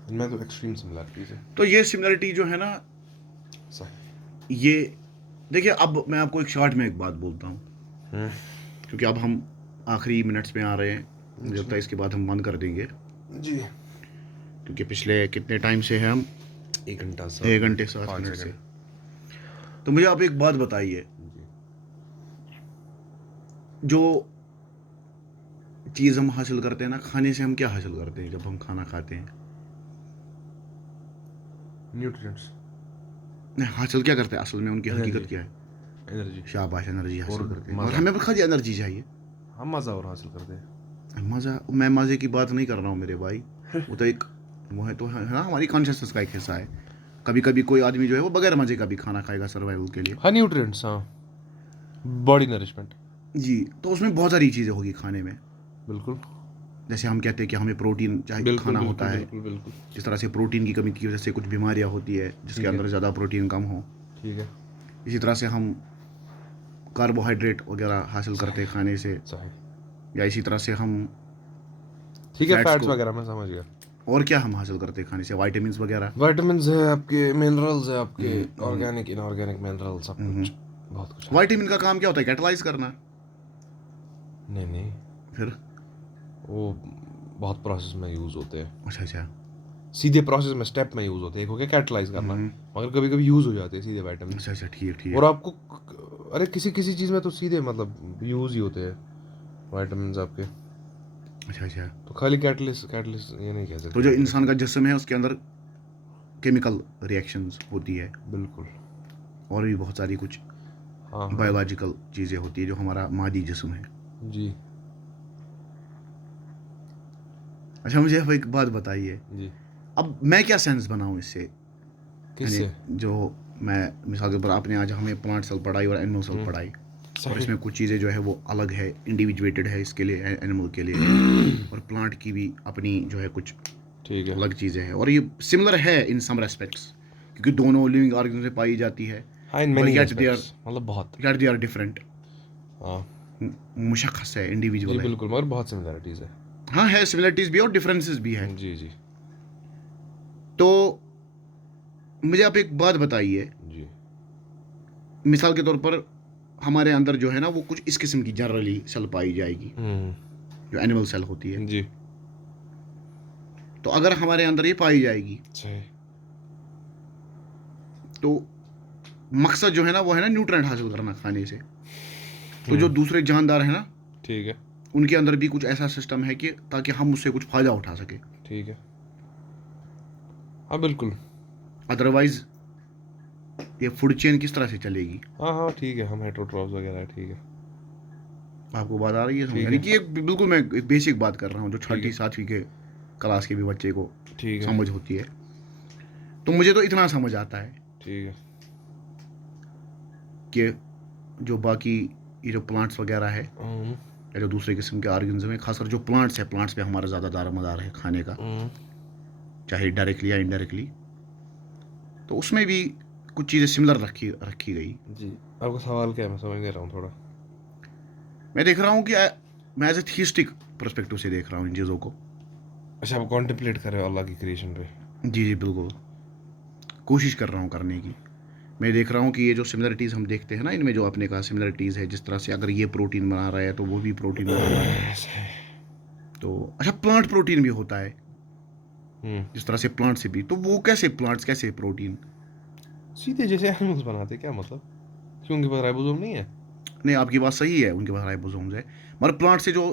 इनमें तो एक्सट्रीम सिमिलैरिटीज़ है। तो ये सिमिलरिटी जो है ना, सही। ये देखिए, अब मैं आपको एक शॉर्ट में एक बात बोलता हूँ, क्योंकि अब हम आखिरी मिनट्स में आ रहे हैं, मुझे लगता है इसके बाद हम बंद कर देंगे, जी। क्योंकि पिछले कितने टाइम से हैं हम, 1 घंटा 1 घंटे 7 मिनट से। तो मुझे आप एक बात बताइए, जो चीज़ हम हासिल करते हैं ना खाने से, हम क्या हासिल करते हैं जब हम खाना खाते हैं? न्यूट्रिएंट्स, नहीं, हासिल क्या करते हैं असल में, उनकी हकीकत क्या है? एनर्जी। शाबाश, एनर्जी हासिल करते हैं। और मज़ा। हमें खाली एनर्जी चाहिए। हम मज़ा और हासिल करते हैं। मज़ा, मैं मज़े की बात नहीं कर रहा हूँ मेरे भाई, वो तो एक, वो है तो है ना, हमारी कॉन्शियसनेस का एक हिस्सा है। कभी कभी कोई आदमी जो है वो बगैर मज़े का भी खाना खाएगा सर्वाइवल के लिए। हाँ न्यूट्रिएंट्स, हाँ, बॉडी नरिशमेंट। जी, तो उसमें बहुत सारी चीज़ें होगी खाने में। बिल्कुल जैसे हम कहते हैं कि हमें प्रोटीन चाहिए, बिल्कुल खाना बिल्कुल होता है। बिल्कुल बिल्कुल। जिस तरह से प्रोटीन की कमी की वजह से कुछ बीमारियाँ होती है, जिसके अंदर ज़्यादा प्रोटीन कम हो। ठीक है। इसी तरह से हम कार्बोहाइड्रेट वगैरह हासिल करते हैं खाने से, सही। या इसी तरह से हम ठीक है, फैट्स फैट्स को, वगैरह मैं समझ गया। और क्या हम हासिल करते हैं खाने से, वाइटामिन वगैरह। विटामिन्स है आपके, मिनरल्स है आपके, ऑर्गेनिक इनऑर्गेनिक मिनरल, सब कुछ, बहुत कुछ है। वाइटामिन का काम क्या होता है? कैटलाइज करना। नहीं नहीं, फिर वो बहुत प्रोसेस में यूज़ होते हैं, अच्छा अच्छा। सीधे प्रोसेस में स्टेप में यूज़ होते हैं। एक हो गया कैटलाइज करना, मगर कभी कभी यूज़ हो जाते हैं सीधे विटामिन। अच्छा अच्छा, ठीक ठीक। और आपको, अरे किसी किसी चीज़ में तो सीधे मतलब यूज़ ही होते हैं विटामिन आपके। अच्छा अच्छा। तो खाली कैटलिस्ट कैटलिस्ट ये नहीं कह सकते। तो जो इंसान का जिस्म है उसके अंदर केमिकल रिएक्शंस होती है, बिल्कुल। और भी बहुत सारी कुछ हाँ हाँ बायोलॉजिकल चीज़ें होती है जो हमारा मादी जिस्म है। जी अच्छा, मुझे अब एक बात बताइए, जी। अब मैं क्या सेंस बनाऊं इससे? किससे? यानी जो मैं, मिसाल के तौर पर आपने आज हमें प्लांट सेल पढ़ाई और एनिमल सेल पढ़ाई, और इसमें कुछ चीज़ें जो है वो अलग है, इंडिविजुएटेड है इसके लिए, एनिमल के लिए, और प्लांट की भी अपनी जो है कुछ ठीक है। अलग चीज़ें हैं, और ये सिमिलर है इन सम रेस्पेक्ट्स, क्योंकि दोनों लिविंग ऑर्गेनिज्म में पाई जाती है, हाँ इन but many yet they are, aspects, मतलब बहुत। they are different। हाँ मुशख्खस है, जी इंडिविजुअल है। बिल्कुल, मगर बहुत सिमिलैरिटीज़ है। हाँ है, सिमिलरिटीज़ भी है और डिफरेंसेस भी है। जी जी तो मुझे आप एक बात बताइए, जी। मिसाल के तौर पर हमारे अंदर जो है ना वो कुछ इस किस्म की जनरली सेल पाई जाएगी, जो एनिमल सेल होती है। जी तो अगर हमारे अंदर ये पाई जाएगी, सही। तो मकसद जो है ना वो है ना न्यूट्रिएंट हासिल करना खाने से। तो जो दूसरे जानदार है ना, ठीक है उनके अंदर भी कुछ ऐसा सिस्टम है कि ताकि हम उससे कुछ फ़ायदा उठा सके। ठीक है। हाँ बिल्कुल। अदरवाइज ये फूड चेन किस तरह से चलेगी? हाँ हाँ ठीक है, हम हेटरोट्रॉफ्स वगैरह है, ठीक है। आपको बात आ रही है समझ? ठीक यानी है। कि एक बिल्कुल मैं एक बेसिक बात कर रहा हूँ जो ठीक है। 6ठी 7वीं के क्लास के भी बच्चे को ठीक है। समझ होती है। तो मुझे तो इतना समझ आता है ठीक है। कि जो बाकी ये जो प्लांट्स वगैरह है हम्म, या जो दूसरे किस्म के ऑर्गेनिज्म है, खासकर जो प्लांट्स है, प्लांट्स पे हमारा ज़्यादा दारोमदार है खाने का, हम्म, चाहे डायरेक्टली या इनडायरेक्टली। तो उसमें भी कुछ चीज़ें सिमिलर रखी रखी गई। जी। आपका सवाल क्या है, मैं समझ नहीं रहा हूँ थोड़ा। मैं देख रहा हूँ कि मैं एज ए थिस्टिक परस्पेक्टिव से देख रहा हूँ इन चीज़ों को। अच्छा, आप कॉन्टेम्पलेट कर रहे हो अल्लाह की क्रिएशन पे। जी जी बिल्कुल, कोशिश कर रहा हूँ करने की। मैं देख रहा हूँ कि ये जो सिमिलरिटीज़ हम देखते हैं ना, इनमें जो आपने कहा सिमिलरिटीज़ है, जिस तरह से अगर ये प्रोटीन बना रहा है तो वो भी प्रोटीन बनाना। ऐसा है। तो अच्छा, प्लांट प्रोटीन भी होता है हम्म। जिस तरह से प्लांट से भी, तो वो कैसे प्लांट्स कैसे प्रोटीन? सीधे जैसे एनिमल्स बनाते, क्या मतलब? क्यों, उनके पास राइबोसोम नहीं है? नहीं, आपकी बात सही है, उनके पास राइबोसोम्स है, मगर प्लांट से जो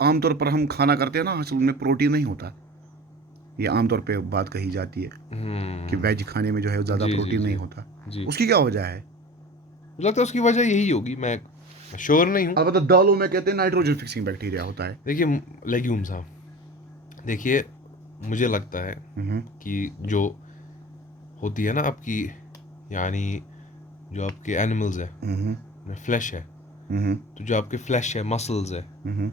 आमतौर पर हम खाना करते हैं ना, असल में प्रोटीन नहीं होता। ये आमतौर पे बात कही जाती है कि हम्म। वेज खाने में जो है ज़्यादा जी जी प्रोटीन नहीं जी। होता। जी, उसकी क्या वजह है? मुझे लगता है उसकी वजह यही होगी, मैं श्योर नहीं हूँ। अलबत्ता दालों में कहते हैं नाइट्रोजन फिक्सिंग बैक्टीरिया होता है। देखिए, लेग्यूम्स, हाँ, देखिए, मुझे लगता है हम्म कि जो होती है ना आपकी, यानी जो आपके एनिमल्स हम्म है, फ्लैश है, हम्म तो जो आपके फ्लैश है, मसल्स है, हम्म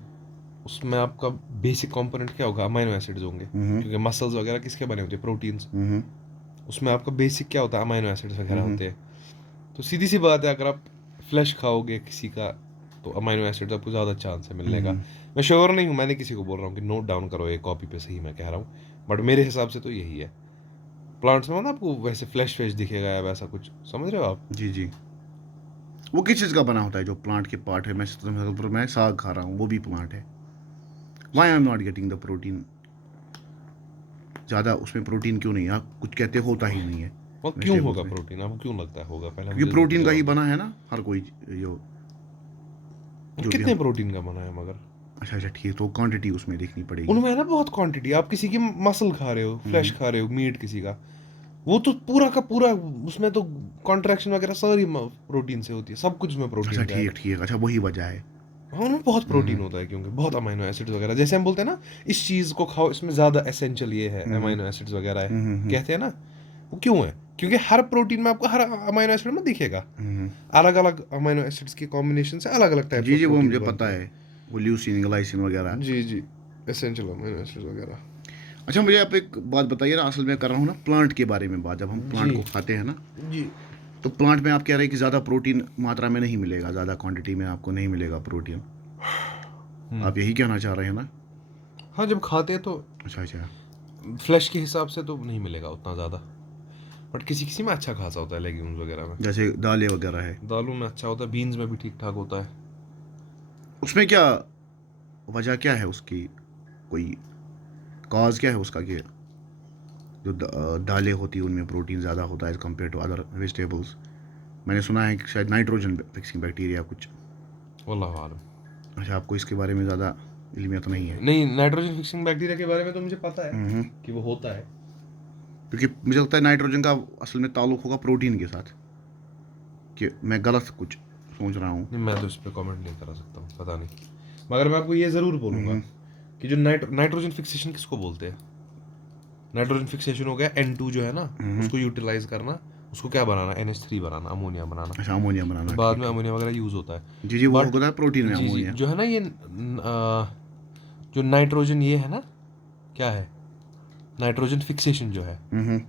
उसमें आपका बेसिक कंपोनेंट क्या होगा? अमाइनो एसिड्स होंगे, हम्म क्योंकि मसल्स वगैरह किसके बने होते हैं? प्रोटीन्स। हम्म उसमें आपका बेसिक क्या होता है? अमाइनो एसिड्स वगैरह हम्म होते हैं। तो सीधी सी बात है, अगर आप फ्लैश खाओगे किसी का, तो अमाइनो एसिड्स आपको ज़्यादा चांस है मिलने का। हम्म मैं श्योर नहीं हूँ, मैंने किसी को बोल रहा हूँ कि नोट डाउन करो, ये कॉपी पे सही मैं कह रहा हूँ, बट मेरे हिसाब से तो यही है। प्लांट्स में ना आपको वैसे फ्लैश फ्लैश दिखेगा या वैसा कुछ, समझ रहे हो आप? जी जी। वो किस चीज़ का बना होता है जो प्लांट के पार्ट है? मैं साग खा रहा हूँ, वो भी प्लांट है। Why I am not getting the protein? ज़्यादा उसमें प्रोटीन क्यों नहीं? आप कुछ कहते होता ही नहीं है और क्यों वेजिटेबल्स होगा में? प्रोटीन? आपको क्यों लगता है होगा? पहले क्योंकि मुझे तो प्रोटीन का ही जवाब बना है ना हर कोई, जो दो। जो भी कितने हम। प्रोटीन का बना है मगर? अच्छा अच्छा ठीक है, तो क्वांटिटी उसमें देखनी पड़ेगी। उनमें है ना बहुत क्वांटिटी। आप किसी की मसल खा रहे हो, फ्लैश हम्म खा रहे हो, मीट किसी का, वो तो पूरा का पूरा, उसमें तो कॉन्ट्रैक्शन वगैरह सारी प्रोटीन से होती है, सब कुछ उसमें अच्छा प्रोटीन का है। ठीक ठीक, अच्छा वही वजह है। हाँ, उनमें बहुत प्रोटीन हम्म होता है, क्योंकि बहुत अमाइनो एसिड्स वगैरह, जैसे हम बोलते हैं ना, इस चीज़ को खाओ, इसमें ज़्यादा एसेंशियल ये है, हम्म अमाइनो एसिड्स वगैरह है, हम्म कहते हैं ना। वो क्यों है? क्योंकि हर प्रोटीन में आपको हर अमाइनो एसिड में दिखेगा। हम्म अलग अलग अमाइनो एसिड्स की कॉम्बिनेशन से अलग अलग टाइप्स जी ऑफ जी, वो प्रोटीन्स मुझे पता बनते हैं। है, वो ल्यूसीन ग्लाइसिन वगैरह। जी जी, एसेंशियल अमाइनो एसिड्स वगैरह। अच्छा, मुझे आप एक बात बताइए ना, असल में कर रहा हूँ ना प्लांट के बारे में बात, जब हम जी प्लांट को खाते हैं ना, जी। तो प्लांट में आप कह रहे हैं कि ज़्यादा प्रोटीन मात्रा में नहीं मिलेगा, ज़्यादा क्वांटिटी में आपको नहीं मिलेगा प्रोटीन। हम्म। आप यही कहना चाह रहे हैं ना? हाँ, जब खाते हैं तो अच्छा अच्छा। फ्लैश के हिसाब से तो नहीं मिलेगा उतना ज़्यादा, बट किसी किसी में अच्छा खासा होता है, लेग्यूम्स वगैरह में। जैसे दालें वगैरह है, दालों में अच्छा होता है, बीन्स में भी ठीक ठाक होता है। उसमें क्या वजह क्या है उसकी? कोई काज क्या है उसका कि जो दालें होती हैं उनमें प्रोटीन ज़्यादा होता है as compare to other vegetables? मैंने सुना है कि शायद नाइट्रोजन फिक्सिंग बैक्टीरिया कुछ। वल्लाहु आलम। अच्छा, आपको इसके बारे में ज़्यादा इल्मियत नहीं है? नहीं, नाइट्रोजन फिक्सिंग बैक्टीरिया के बारे में तो मुझे पता है हम्म कि वो होता है। क्योंकि मुझे लगता है नाइट्रोजन का असल में ताल्लुक होगा प्रोटीन के साथ, कि मैं गलत कुछ सोच रहा हूँ। नहीं, मैं तो इस पर कमेंट नहीं करा सकता हूँ, पता नहीं, मगर मैं आपको ये ज़रूर बोलूँगा हम्म कि जो नाइट्रोजन फिक्सेशन किसको बोलते हैं? नाइट्रोजन फिक्सेशन हो गया N2 जो है ना, हम्म उसको यूटिलाइज करना, उसको क्या बनाना? NH3 बनाना, अमोनिया बनाना। अच्छा, अमोनिया तो बनाना, बाद ठीक में ठीक। अमोनिया वगैरह यूज़ होता है। जी जी, वो बट होता है प्रोटीन में जी जी, अमोनिया। जो है ना ये जो नाइट्रोजन ये है ना, क्या है? नाइट्रोजन फिक्सेशन जो है, हम्म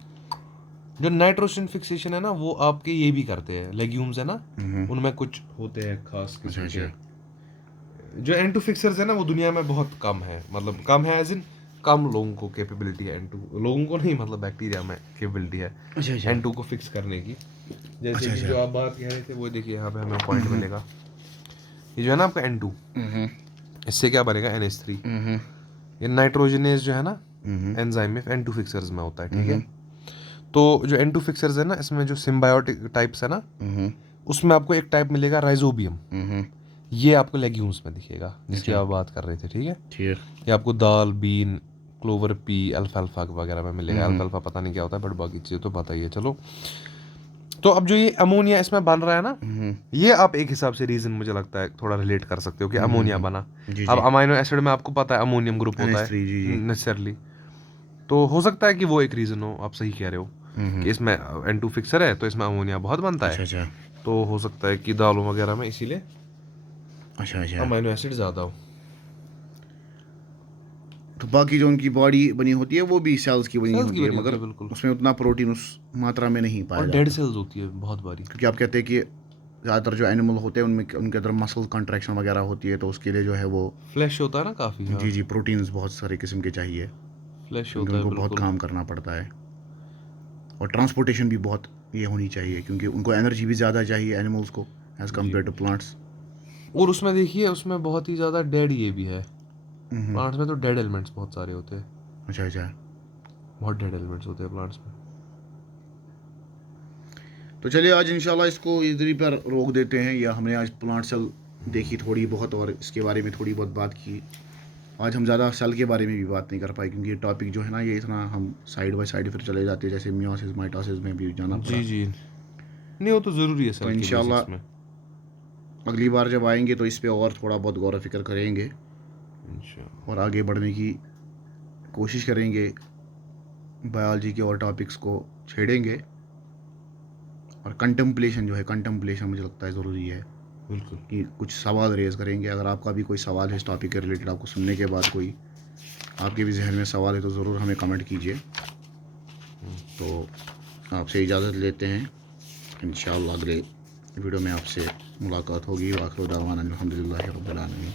जो नाइट्रोजन फिक्सेशन है ना, वो आपके ये भी करते हैं, लेग्यूम्स है ना, हम्म उनमें कुछ होते हैं खास अच्छा किस्म के। अच्छा। जो N2 फिक्सर्स है ना, वो दुनिया में बहुत कम है, मतलब कम है एज इन कम लोगों को कैपेबिलिटी है N2, लोगों को नहीं, मतलब बैक्टीरिया में कैपेबिलिटी है अच्छा अच्छा N2 को फिक्स करने की। जैसे अच्छा कि अच्छा। जो आप बात कह रहे थे, वो देखिए यहाँ पे हमें पॉइंट हम्म मिलेगा। ये जो है ना आपका N2, हम्म इससे क्या बनेगा? NH3। हम्म ये नाइट्रोजनेज जो है ना, हम्म एंजाइम में N2 फिक्सर्स में होता है, ठीक है। हम्म तो जो N2 फिक्सर्स है ना, इसमें जो सिम्बायोटिक टाइप्स है ना, हम्म उसमें आपको एक टाइप मिलेगा राइजोबियम। हम्म ये आपको लेग्यूम्स में दिखेगा, जिसकी अच्छा आप बात कर रहे थे, ठीक है। ठीक। ये आपको दाल, बीन, क्लोवर पी अल्फाल्फा वगैरह में मिलेगा। अल्फाल्फा पता नहीं क्या होता है, बट बाकी चीज़ें तो पता ही है। चलो, तो अब जो ये अमोनिया इसमें बन रहा है ना, ये आप एक हिसाब से रीज़न मुझे लगता है थोड़ा रिलेट कर सकते हो कि अमोनिया बना। जी अब जी अमाइनो एसिड में आपको पता है अमोनियम ग्रुप होता है NH3 जी जी नेसेसरली, तो हो सकता है कि वो एक रीज़न हो। आप सही कह रहे हो कि इसमें N2 फिक्सर है तो इसमें अमोनिया बहुत बनता अच्छा है, अच्छा तो हो सकता है कि दालों वगैरह में इसीलिए अच्छा अच्छा। अमाइनो एसिड ज़्यादा हो। तो बाकी जो उनकी बॉडी बनी होती है वो भी सेल्स की बनी सेल्स की होती है, बनी होती मगर है बिल्कुल, उसमें उतना प्रोटीन उस मात्रा में नहीं पाया और डेड जाता, सेल्स होती है बहुत बारी। क्योंकि आप कहते हैं कि ज़्यादातर जो एनिमल होते हैं उनमें उनके अंदर मसल कंट्रैक्शन वगैरह होती है, तो उसके लिए जो है वो फ्लैश होता है ना काफ़ी, हाँ जी जी प्रोटीन्स बहुत सारे किस्म के चाहिए, फ्लैश क्योंकि होता है उनको बहुत बिल्कुल। काम करना पड़ता है। और ट्रांसपोर्टेशन भी बहुत ये होनी चाहिए, क्योंकि उनको एनर्जी भी ज़्यादा चाहिए एनिमल्स को एज़ जी, कम्पेयर टू प्लांट्स। और उसमें देखिए उसमें बहुत ही ज़्यादा डेड ये भी है, प्लांट्स में तो डेड एलिमेंट्स बहुत सारे होते हैं, अच्छा अच्छा। बहुत डेड एलिमेंट्स होते हैं प्लांट्स में। तो चलिए आज इंशाल्लाह इसको इधर ही पर रोक देते हैं, या हमने आज प्लांट सेल देखी थोड़ी बहुत और इसके बारे में थोड़ी बहुत बात की। आज हम ज़्यादा सेल के बारे में भी बात नहीं कर पाए, क्योंकि ये टॉपिक जो है ना, ये इतना हम साइड बाय साइड फिर चले जाते हैं, जैसे मियोसिस माइटोसिस में भी जाना पड़ा। जी जी, नहीं वो तो ज़रूरी है तो सेल के इंशाल्लाह बेसिक्स में। अगली बार जब आएंगे तो इस पे और थोड़ा बहुत गौर व फिक्र करेंगे इंशाल्लाह। और आगे बढ़ने की कोशिश करेंगे, बायोलॉजी के और टॉपिक्स को छेड़ेंगे। और कंटेम्पलेशन जो है, कंटेम्पलेशन मुझे लगता है ज़रूरी है बिल्कुल। कि कुछ सवाल रेज़ करेंगे। अगर आपका भी कोई सवाल है इस टॉपिक के रिलेटेड, आपको सुनने के बाद कोई आपके भी जहन में सवाल है, तो ज़रूर हमें कमेंट कीजिए। तो आपसे इजाज़त लेते हैं, इंशाअल्लाह अगले वीडियो में आपसे मुलाकात होगी। वाखिर दावाना अल्हम्दुलिल्लाहि रब्बिल आलमीन।